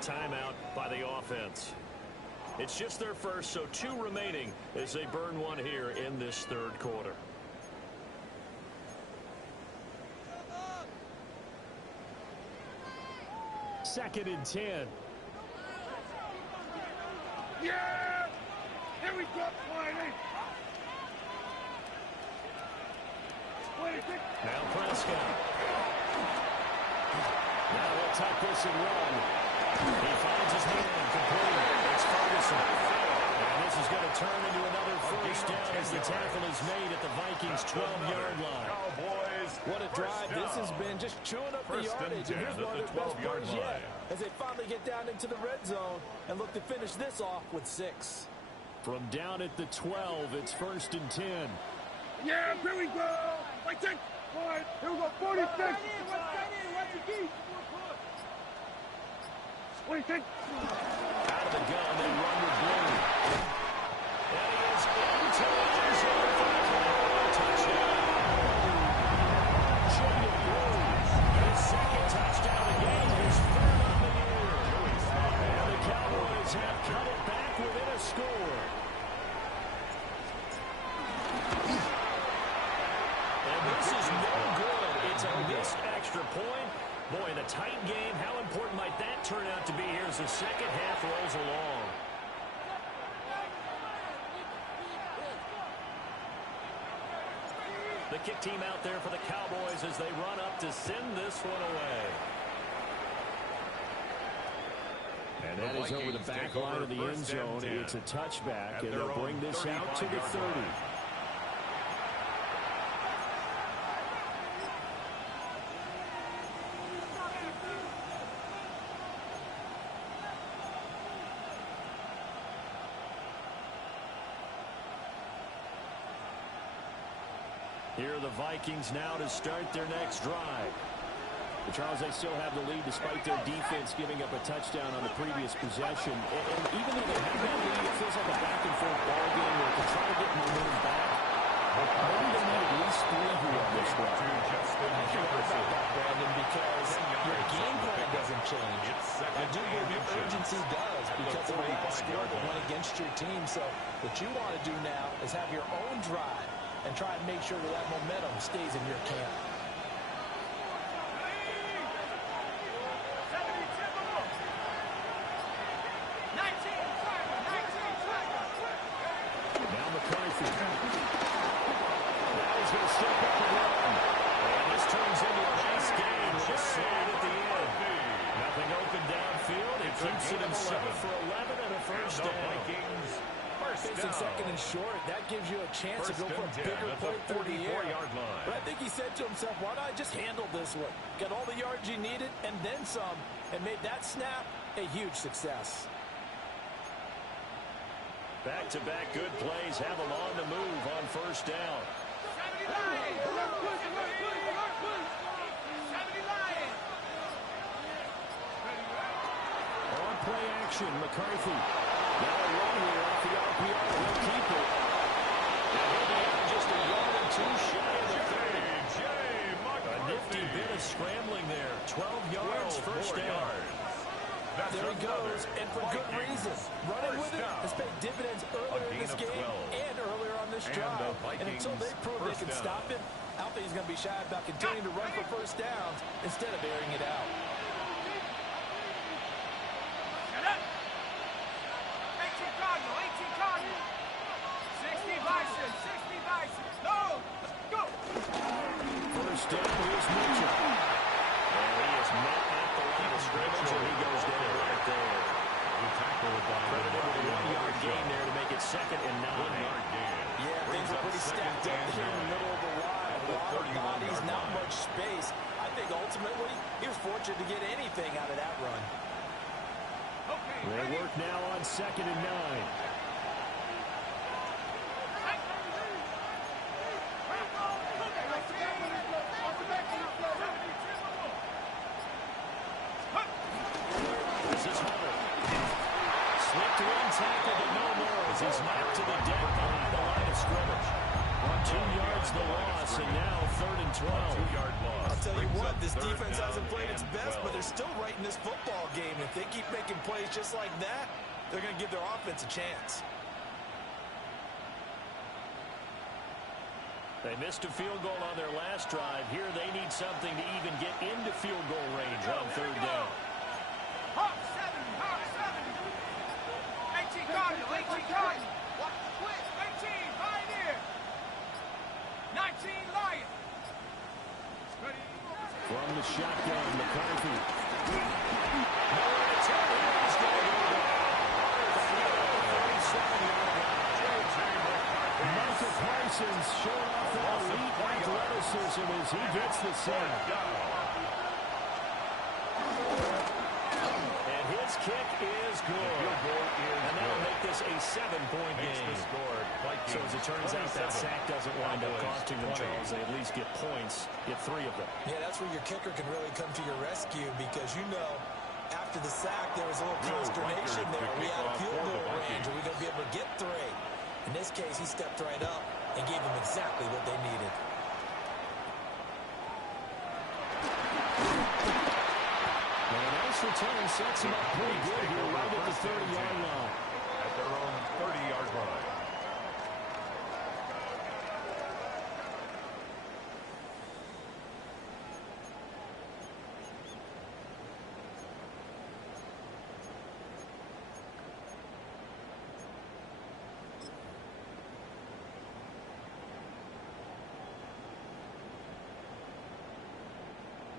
Timeout by the offense. It's just their first, so 2 remaining as they burn one here in this 3rd quarter. Second and 10. Yeah! Here we go. 20. Now Prescott. Now they'll tuck this and run. He finds his man complete. It's Ferguson. And this is going to turn into another first down as the tackle is made at the Vikings' 12-yard line. Cowboys. What a drive this has been, just chewing up the yardage. And here's one of their best plays yet as they finally get down into the red zone and look to finish this off with 6. From down at the 12, it's 1st and 10. Yeah, here we go. I take. Here we go. 46. What's the key? 26. Out of the gun, they run with Blue. And he is into the end zone for a touchdown. Jimmy Blue, his 2nd touchdown of the game, his 3rd on the year. And the Cowboys have cut it back within a score. And this is no good. It's a missed extra point. Boy, in a tight game, how important might that turn out to be here as the second half rolls along? The kick team out there for the Cowboys as they run up to send this one away. And that is over the back line of the end zone. It's a touchback, and they'll bring this out to the 30. Here are the Vikings now to start their next drive. But Charles, they still have the lead despite their defense giving up a touchdown on the previous possession. And even though they have that lead, it feels like a back-and-forth ball game where they try to get momentum back. But maybe they need at least 3 here on this drive. I feel about that, Brandon, because your game plan doesn't change. I do believe your urgency does because of the last score that went against your team. So what you want to do now is have your own drive and try and make sure that momentum stays in your camp. Now McCarthy. Now he's going to step up and run. And this turns into a nice game with a slant at the end. Nothing open downfield. He keeps it himself for 11 and a first down. Facing 2nd and short, that gives you a chance to go for a bigger play through the air. But I think he said to himself, why not just handle this one? Got all the yards you needed and then some, and made that snap a huge success. Back-to-back good plays have them on the move on first down. On play action. McCarthy. Now a run here off the RPO. He'll keep it. And he'll be out just a yard or two shy of the 30. A nifty bit of scrambling there. 12 yards, first down. There he goes, and for good reason. Running with it has paid dividends earlier in this game and earlier on this drive. And until they prove they can stop him, I don't think he's going to be shy about continuing to run for first downs instead of airing it out. 18 Cardinal, 18 Cardinal. 60 Bison, 60 Bison. No, let's go. First down, here's Mitchell. And he is met at the line of scrimmage, and he goes down right there. Credited with a 1-yard gain there to make it 2nd and 9. Yeah, things are pretty stacked up here in the middle of the line. A lot of bodies, not much space. I think ultimately he was fortunate to get anything out of that run. They work now on 2nd and 9. Tackle, but no more as he's knocked to the deck behind the line of scrimmage. 2 yards the loss, and now 3rd and 12. 2-yard loss. I'll tell you what, this defense hasn't played its best, but they're still right in this football game. If they keep making plays just like that, they're going to give their offense a chance. They missed a field goal on their last drive. Here they need something to even get into field goal range on 3rd down. Hawk 7, Hawk 7. 18 Cardinal, 18 Cardinal. Watch the split. 18, Pioneer. 19, Lion. Ready. From the shotgun, McCarthy. Nowhere to turn. He's going to go down. Michael Parsons showing off that elite athleticism as he gets the sack. And his kick is good. And that'll make this a 7-point game. So as it turns out, that sack doesn't wind up costing them, Charles. They at least get points, get 3 of them. Yeah, that's where your kicker can really come to your rescue because, you know, after the sack, there was a little consternation there. We had a field goal range. Are we going to be able to get 3? In this case, he stepped right up and gave them exactly what they needed. And a nice return sets him up pretty good here right at the 30-yard line. At their own 30-yard line.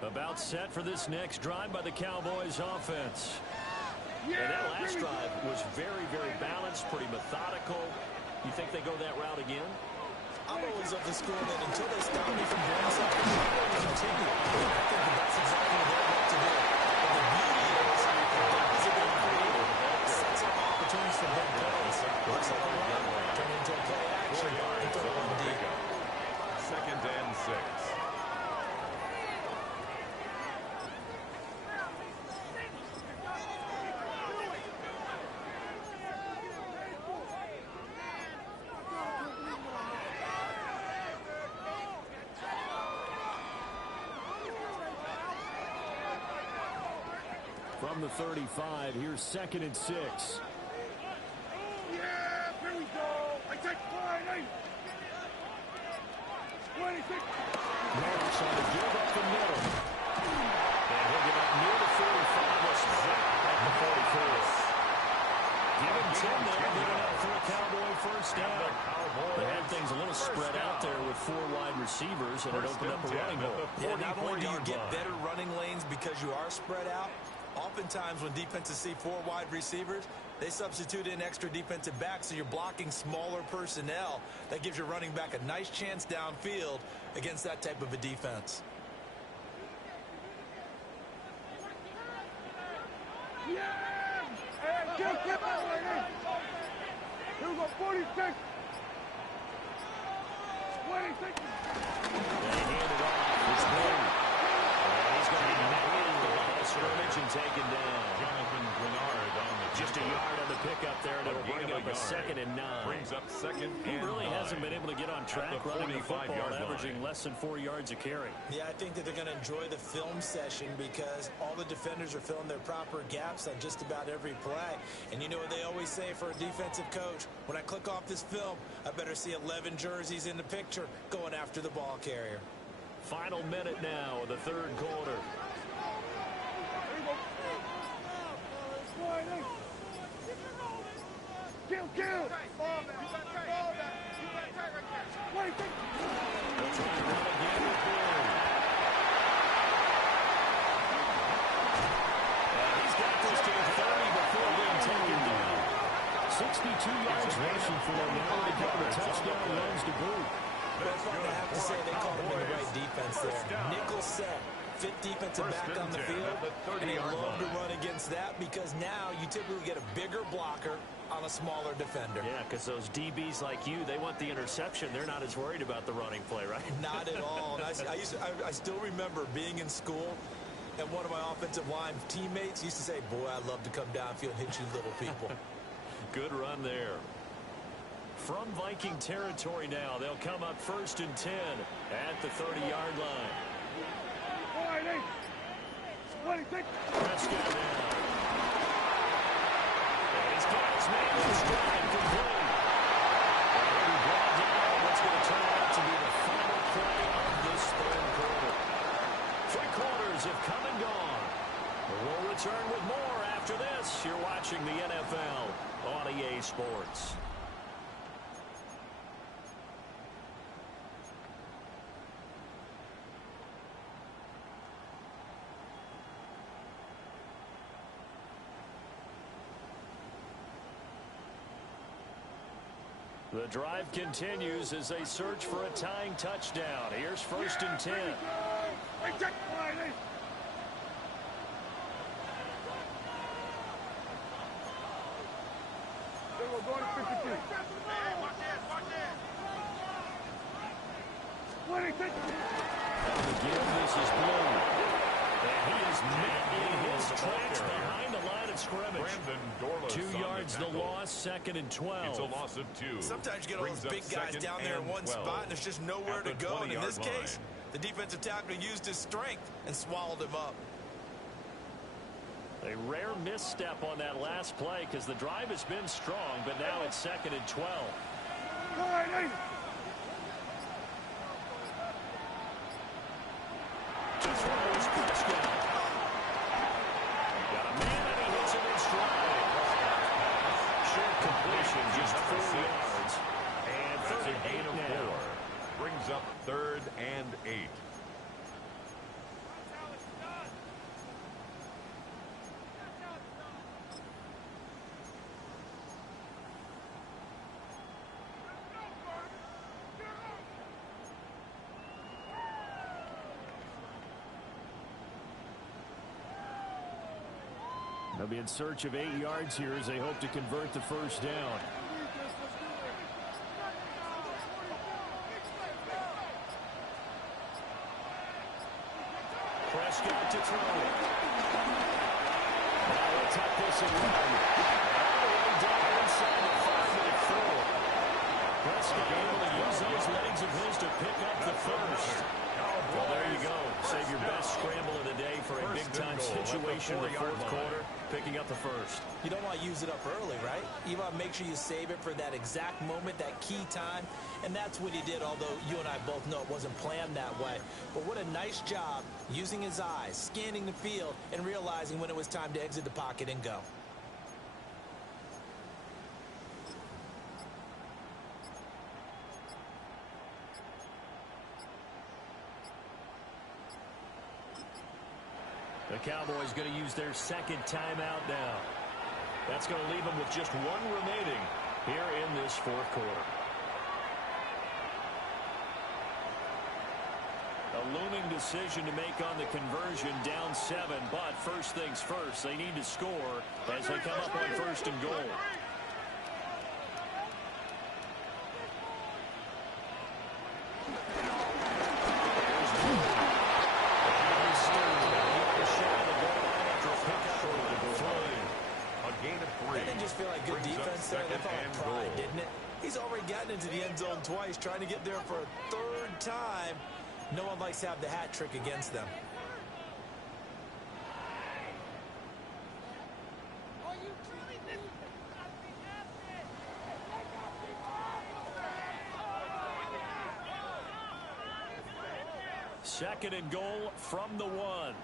About set for this next drive by the Cowboys offense. And that last drive was very, very balanced, pretty methodical. You think they go that route again? I'm always of the school that until they stop me from doing something, I'm going to continue. I think that's exactly what they want to do. But the beauty is, the guys are being creative. Sets up opportunities for big plays. Looks like a run. Turn into a play action. And throw it one deep. 2nd and 6. From the 35, here's 2nd and 6. Yeah, here we go. I take 20. 26. Norris on the give up the middle. And he'll get up near the 45. Let's at the 44. Give him 10 there. Giving up for a Cowboy first down. They had things a little spread out there with 4 wide receivers, and it opened up a running hole. Yeah, not only do you get better running lanes because you are spread out, oftentimes when defenses see 4 wide receivers, they substitute in extra defensive backs, so you're blocking smaller personnel. That gives your running back a nice chance downfield against that type of a defense. Yeah! Hey, kill, Here we go, 46. 26. And he handed off. It's Boone. And he's going to be met with the ball, so scrimmage and taken down. Jonathan Grenard on the Just a yard on the pickup there, and it'll bring up a 2nd and 9. Brings up 2nd He and really 9. hasn't been able to get on track running the football, averaging less than 4 yards a carry. Yeah, I think that they're going to enjoy the film session because all the defenders are filling their proper gaps on just about every play. And you know what they always say for a defensive coach? When I click off this film, I better see 11 jerseys in the picture going after the ball carrier. Final minute now of the 3rd quarter. Kill! Ball back. You better take. Ball back. You better take right there. Wait, take. They'll try to run again with Blue. And he's got this to the 30 before being taken down. 62 yards rushing for him. Now they call the touchdown runs to boot. That's what I have to say. They called him in the right defense there. Nickel set. 5th defensive back on the field, and they love to run against that because now you typically get a bigger blocker on a smaller defender. Yeah, because those DBs like you, they want the interception. They're not as worried about the running play, right? Not at all. And I still remember being in school, and one of my offensive line teammates used to say, boy, I love to come downfield and hit you little people. Good run there. From Viking territory now, they'll come up 1st and 10 at the 30-yard line. Prescott down. And he's got his man in stride complete. And he'll be brought down. What's going to turn out to be the final play of this 3rd quarter. 3 quarters have come and gone. We'll return with more after this. You're watching the NFL on EA Sports. The drive continues as they search for a tying touchdown. Here's 1st and 10. Again, this is Blue. And he is met in his tracks behind the line of scrimmage. 2 yards the loss, 2nd and 12. It's a loss of 2. Sometimes you get all those big guys down there in one spot, and there's just nowhere to go. And in this case, the defensive tackle used his strength and swallowed him up. A rare misstep on that last play because the drive has been strong, but now it's 2nd and 12. To throw is Prescott. Got a man and he hits him in stride. Short completion, just 4 yards. And 3rd and 8 now. Brings up 3rd and 8. They'll be in search of 8 yards here as they hope to convert the 1st down. Prescott to throw. Now they'll tuck this and run. All the way down inside the 5-minute fill. Prescott able to use those legs of his to pick up the 1st. Well, there you go. Save your best scramble of the day for a big-time situation in the 4th quarter, picking up the 1st. You don't want to use it up early, right? You want to make sure you save it for that exact moment, that key time, and that's what he did, although you and I both know it wasn't planned that way. But what a nice job using his eyes, scanning the field, and realizing when it was time to exit the pocket and go. The Cowboys going to use their 2nd timeout now. That's going to leave them with just 1 remaining here in this 4th quarter. A looming decision to make on the conversion, down 7, but first things first, they need to score as they come up on 1st and goal. said, they call it pride, didn't it? He's already gotten into the end zone twice, trying to get there for a third time. No one likes to have the hat trick against them. Second and goal from the 1.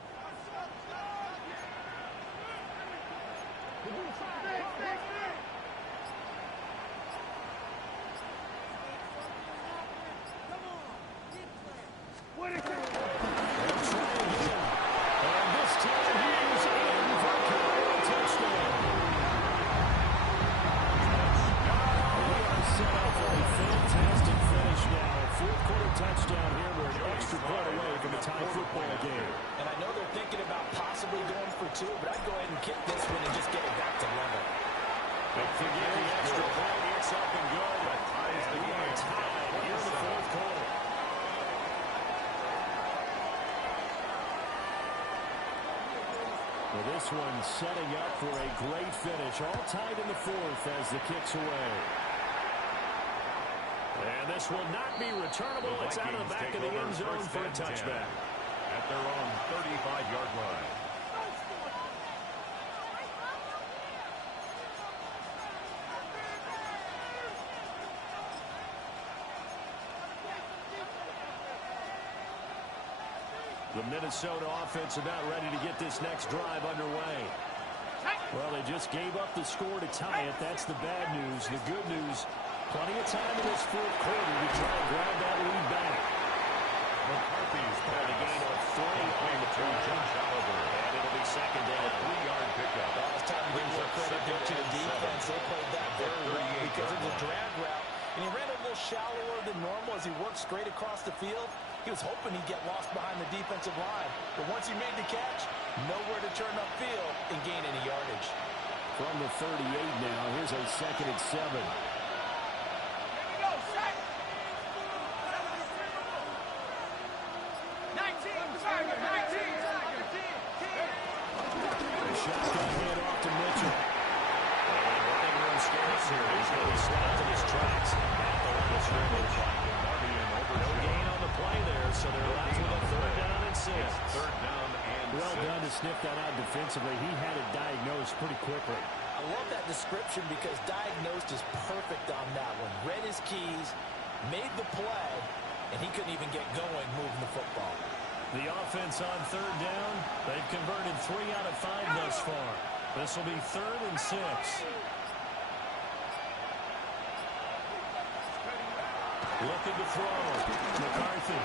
Touchdown here. We're an extra point away from a tie football game. And I know they're thinking about possibly going for 2, but I'd go ahead and kick this one and just get it back to level. But forget the extra point. It's up and good. We are tied here in the fourth quarter. Well, this one setting up for a great finish. All tied in the fourth as the kick's away. And this will not be returnable. It's out of the back of the end zone for a touchback. At their own 35-yard line. The Minnesota offense about ready to get this next drive underway. Well, they just gave up the score to tie it. That's the bad news. The good news, plenty of time in this fourth quarter to try and grab that lead back. McCarthy's Got a gain of 3 on the turn. And it'll be second down. 3-yard pickup. It's time to give more credit there to the defense. They played that very well because of the drag route. And he ran a little shallower than normal as he worked straight across the field. He was hoping he'd get lost behind the defensive line. But once he made the catch, nowhere to turn upfield and gain any yardage. From the 38 now, here's a second and 7. Shotgun hand off to Mitchell. And running room scarce here. He's going to be stopped in his tracks at the line of scrimmage. No gain on the play there, so they're left with a 3rd down and 6. Third down and Well 6. done to sniff that out defensively. He had it diagnosed pretty quickly. I love that description because diagnosed is perfect on that one. Read his keys, made the play, and he couldn't even get going moving the football. The offense on 3rd down. They've converted 3 out of 5 thus far. This will be 3rd and 6. Looking to throw. McCarthy.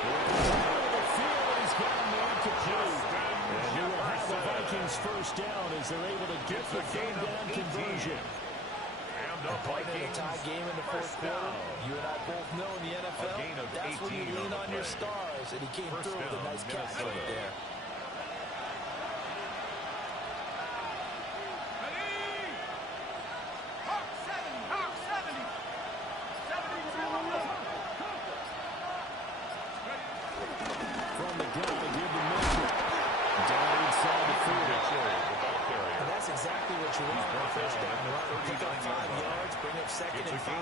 The field has gotten incomplete. And he will have the Vikings first down as they're able to get the third down conversion. Playing in a tie game in the fourth quarter, you and I both know in the NFL, that's when you lean on your stars, and he came through with a nice catch right there. From the gun to give to Mitchell. Down inside the field. And that's exactly what you want on first down. Pick up 5 yards, bring up second and 5.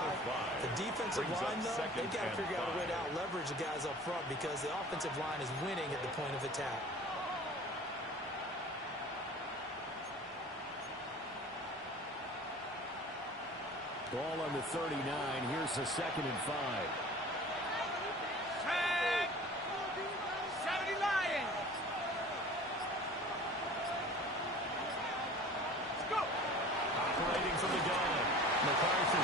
The defensive line, though, they've got to figure out a way to out-leverage the guys up front because the offensive line is winning at the point of attack. Ball on the 39. Here's the 2nd and 5. Operating from the gun. McCarthy.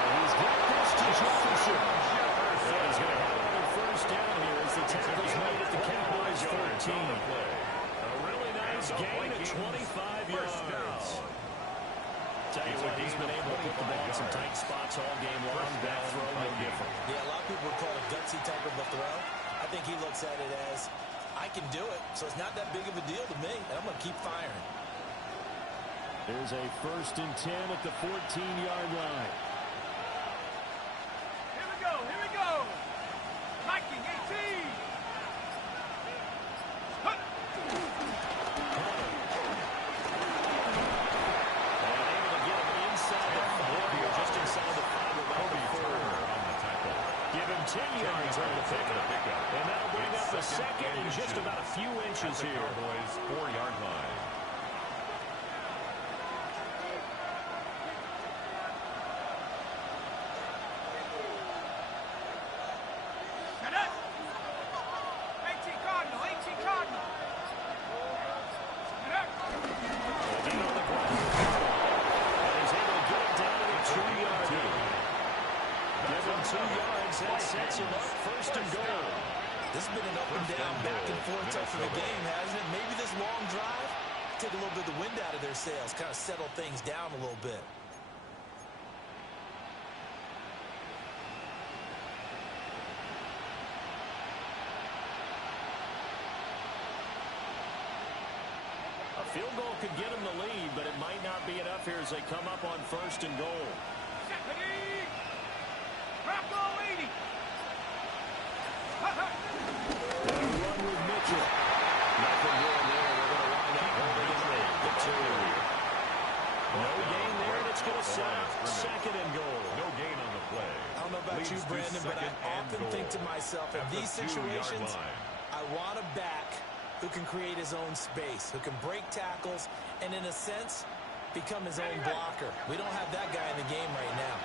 He's got this to Jefferson. And he's going to have another first down here as the tackle's made at the Cowboys 14. A really nice gain of 25 yards. Tell you what, he's been able to put the ball in some tight spots all game long. That throw, no different. Yeah, a lot of people would call it gutsy type of a throw. I think he looks at it as, I can do it, so it's not that big of a deal to me, and I'm going to keep firing. There's a 1st and 10 at the 14-yard line. Here we go. Viking 18. And able 10 yards on the pickup. And that'll bring up the second and just about a few inches here. Cowboys 4-yard line. Set up. 18 Cardinal, 18 Cardinal. Set up. Holding on the ground. And he's able to get it down to the 2-yard line. Give him 2 yards. That sets him up first and goal. This has been an up and down, back and forth type of a game, hasn't it? Maybe this long drive, take a little bit of the wind out of their sails, kind of settle things down a little bit. A field goal could get him the lead, but it might not be enough here as they come up on first and goal. Second. Drop goal 80. Run with Mitchell. Nothing doing there. They're going to wind up holding him the 2. No gain there, and it's going to set up second and goal. No gain on the play. I don't know about you, Brandon, but I often think to myself, in these situations, I want a back who can create his own space, who can break tackles, and in a sense, become his own blocker. We don't have that guy in the game right now.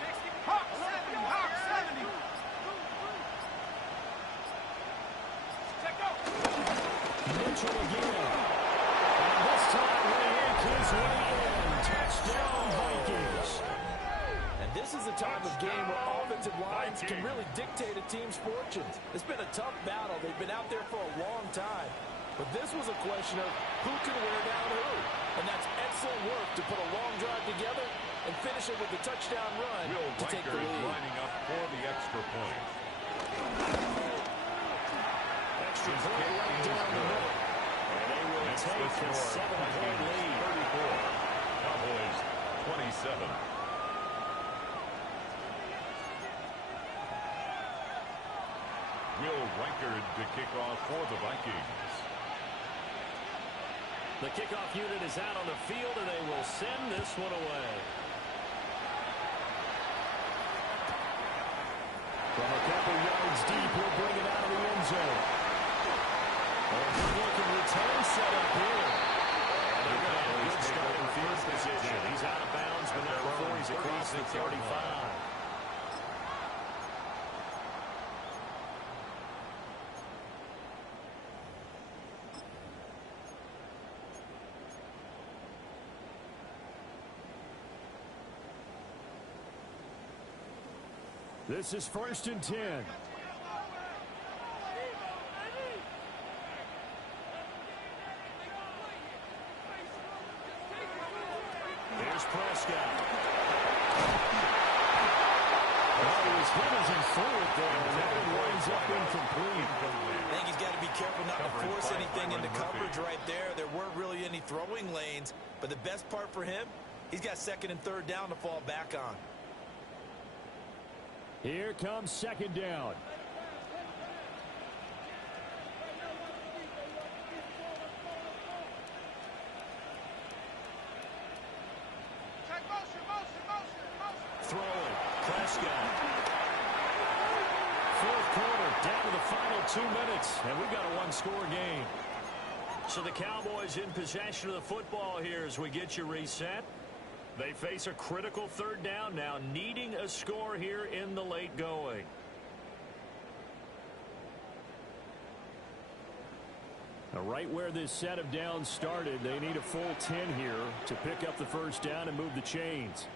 60. Hawk 70. Hawk 70. Check go. Mitchell again. And this time, the Yankees way in. Touchdown, Vikings. And this is a type of game where offensive lines can really dictate a team's fortunes. It's been a tough battle. They've been out there for a long time. But this was a question of who can wear down who. And that's excellent work to put a long drive together and finish it with a touchdown run to take the lead. Lining up for the extra point. Extra point right down the middle. And they will take a 7-point lead. 34. Cowboys 27. Will Reichard to kick off for the Vikings. The kickoff unit is out on the field, and they will send this one away. From a couple yards deep, he'll bring it out of the end zone. A good-looking return set up here. And they're going to have a good starting field position. He's out of bounds, but not before he's across the 35. This is 1st and 10. There's Prescott. Well, he was hit as he threw it there, and that one winds up incomplete. I think he's got to be careful not to force anything into coverage right there. There weren't really any throwing lanes, but the best part for him, he's got 2nd and 3rd down to fall back on. Here comes 2nd down. Check motion. Throwing. Prescott. 4th quarter, down to the final 2 minutes, and we've got a one-score game. So the Cowboys in possession of the football here as we get you reset. They face a critical 3rd down now, needing a score here in the late going. Now, right where this set of downs started, they need a full 10 here to pick up the 1st down and move the chains.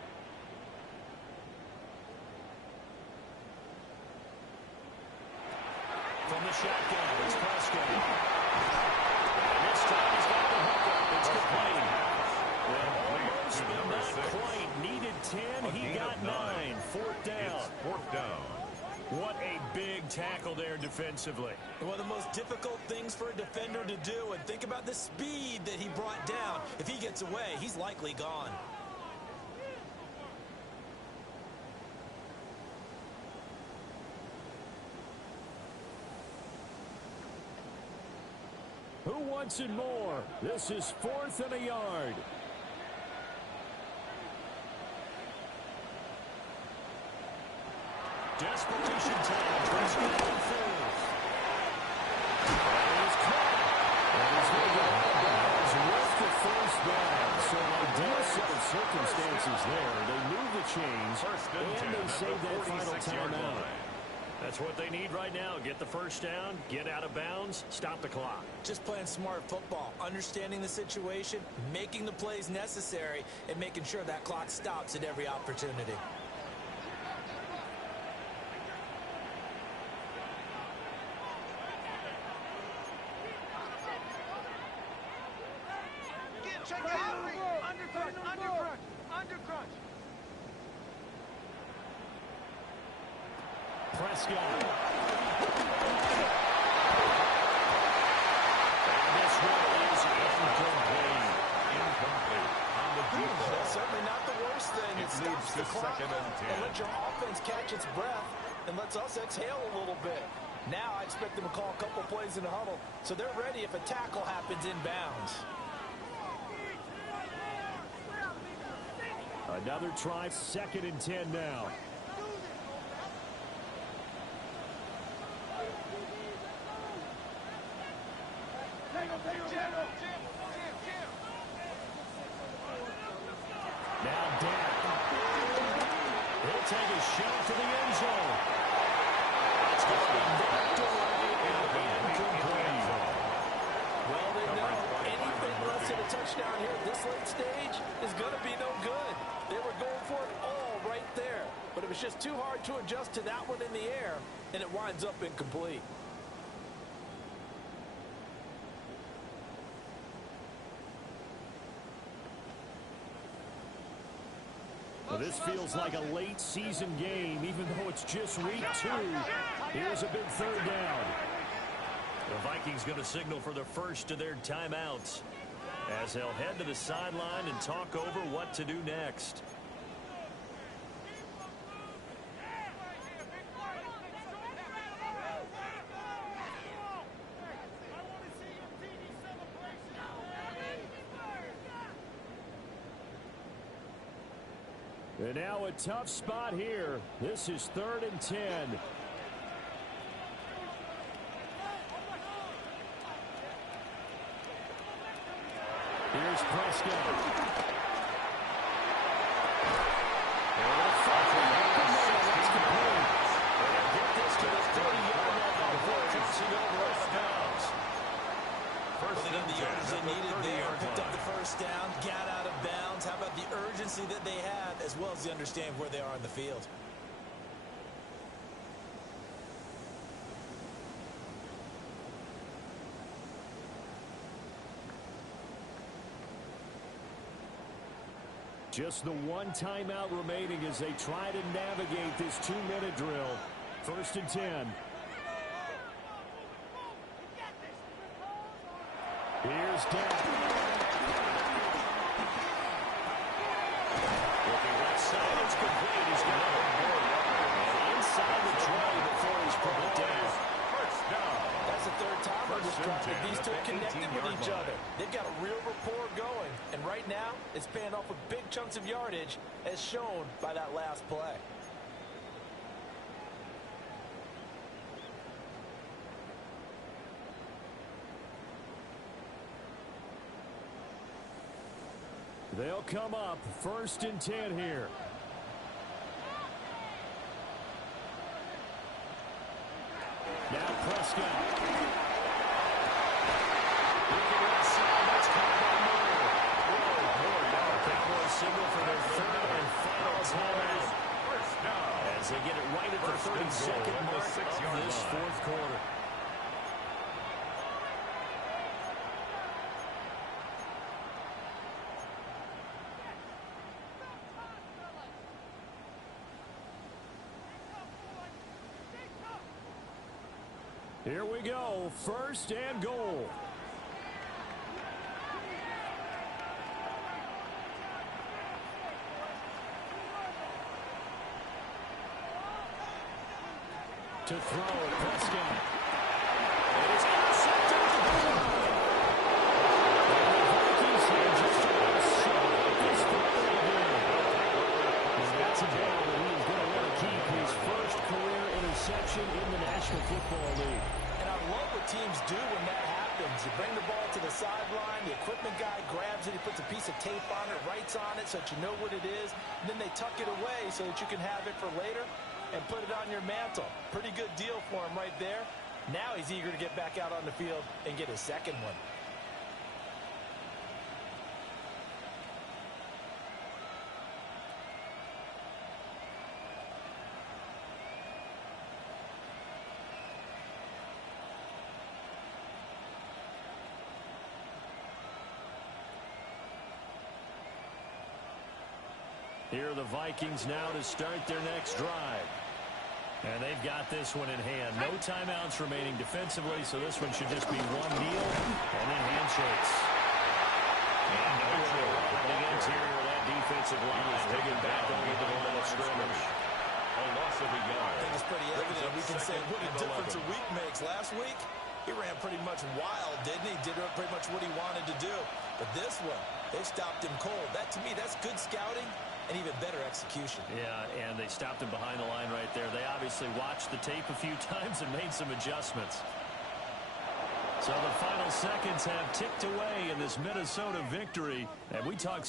From the shotgun, it's Prescott. And this time he's got the hook up. It's complete. Almost, but not quite. Needed 10. He got 9. 4th down. It's 4th down. What a big tackle there defensively. One of the most difficult things for a defender to do, and think about the speed that he brought down. If he gets away, he's likely gone. Who wants it more? This is 4th and a yard. circumstances there. They move the chains, and they save that final timeout. That's what they need right now. Get the first down, get out of bounds, stop the clock. Just playing smart football, understanding the situation, making the plays necessary, and making sure that clock stops at every opportunity. Check it out. Undercrunch. Prescott. And this one is incomplete. On the deep ball. That's certainly not the worst thing. It stops the clock and lets your offense catch its breath and lets us exhale a little bit. Now I expect them to call a couple plays in the huddle so they're ready if a tackle happens inbounds. Another try, 2nd and 10 now. Now down. He'll take a shot to the end zone. It's going to be knocked away and incomplete. Well, they know anything less than a touchdown here at this late stage is going to be no good. They were going for it all right there, but it was just too hard to adjust to that one in the air, and it winds up incomplete. Well, this feels like a late season game, even though it's just week 2. Here's a big 3rd down. The Vikings going to signal for the first of their timeouts as they'll head to the sideline and talk over what to do next. And now a tough spot here. This is 3rd and 10. Here's Prescott. That's complete. They'll get this to the 30-yard line before crossing over out of bounds. They got the yards they needed there, picked up the first down, got out of bounds. How about the urgency that they have, as well as the understanding where they are on the field? Just the one timeout remaining as they try to navigate this 2-minute drill. 1st and 10. Here's Dak. Looking left side, it's complete. He's got it. And inside the 20 before he's brought down. First down. That's the 3rd time on this drive that these two at the connected with 18-yard each line. other. They've got a real rapport going. And right now, it's paying off with big chunks of yardage, as shown by that last play. They'll come up 1st and 10 here. Now Prescott. Looking left side, that's caught by Moore. Cowboys signal for their 3rd and final timeout. First down. As they get it right at the 32nd mark of this 4th quarter. Here we go, 1st and goal. To throw, Prescott. It is intercepted at the goal line. And the Vikings have just shot this football game. He's got to go, and he is going to want to keep his first career interception in the National Football League. And I love what teams do when that happens. You bring the ball to the sideline. The equipment guy grabs it. He puts a piece of tape on it, writes on it so that you know what it is. And then they tuck it away so that you can have it for later and put it on your mantle. Pretty good deal for him right there. Now he's eager to get back out on the field and get his second one. Here are the Vikings now to start their next drive. And they've got this one in hand. No timeouts remaining defensively, so this one should just be one kneel and then handshakes. And no trouble on the interior of that defensive line. Taking back over the line of scrimmage. A loss of a yard. I think it's pretty evident. We can say what a difference a week makes. Last week, he ran pretty much wild, didn't he? Did pretty much what he wanted to do. But this one, they stopped him cold. That, to me, that's good scouting and even better execution. Yeah, and they stopped him behind the line right there. They obviously watched the tape a few times and made some adjustments. So the final seconds have ticked away in this Minnesota victory. And we talk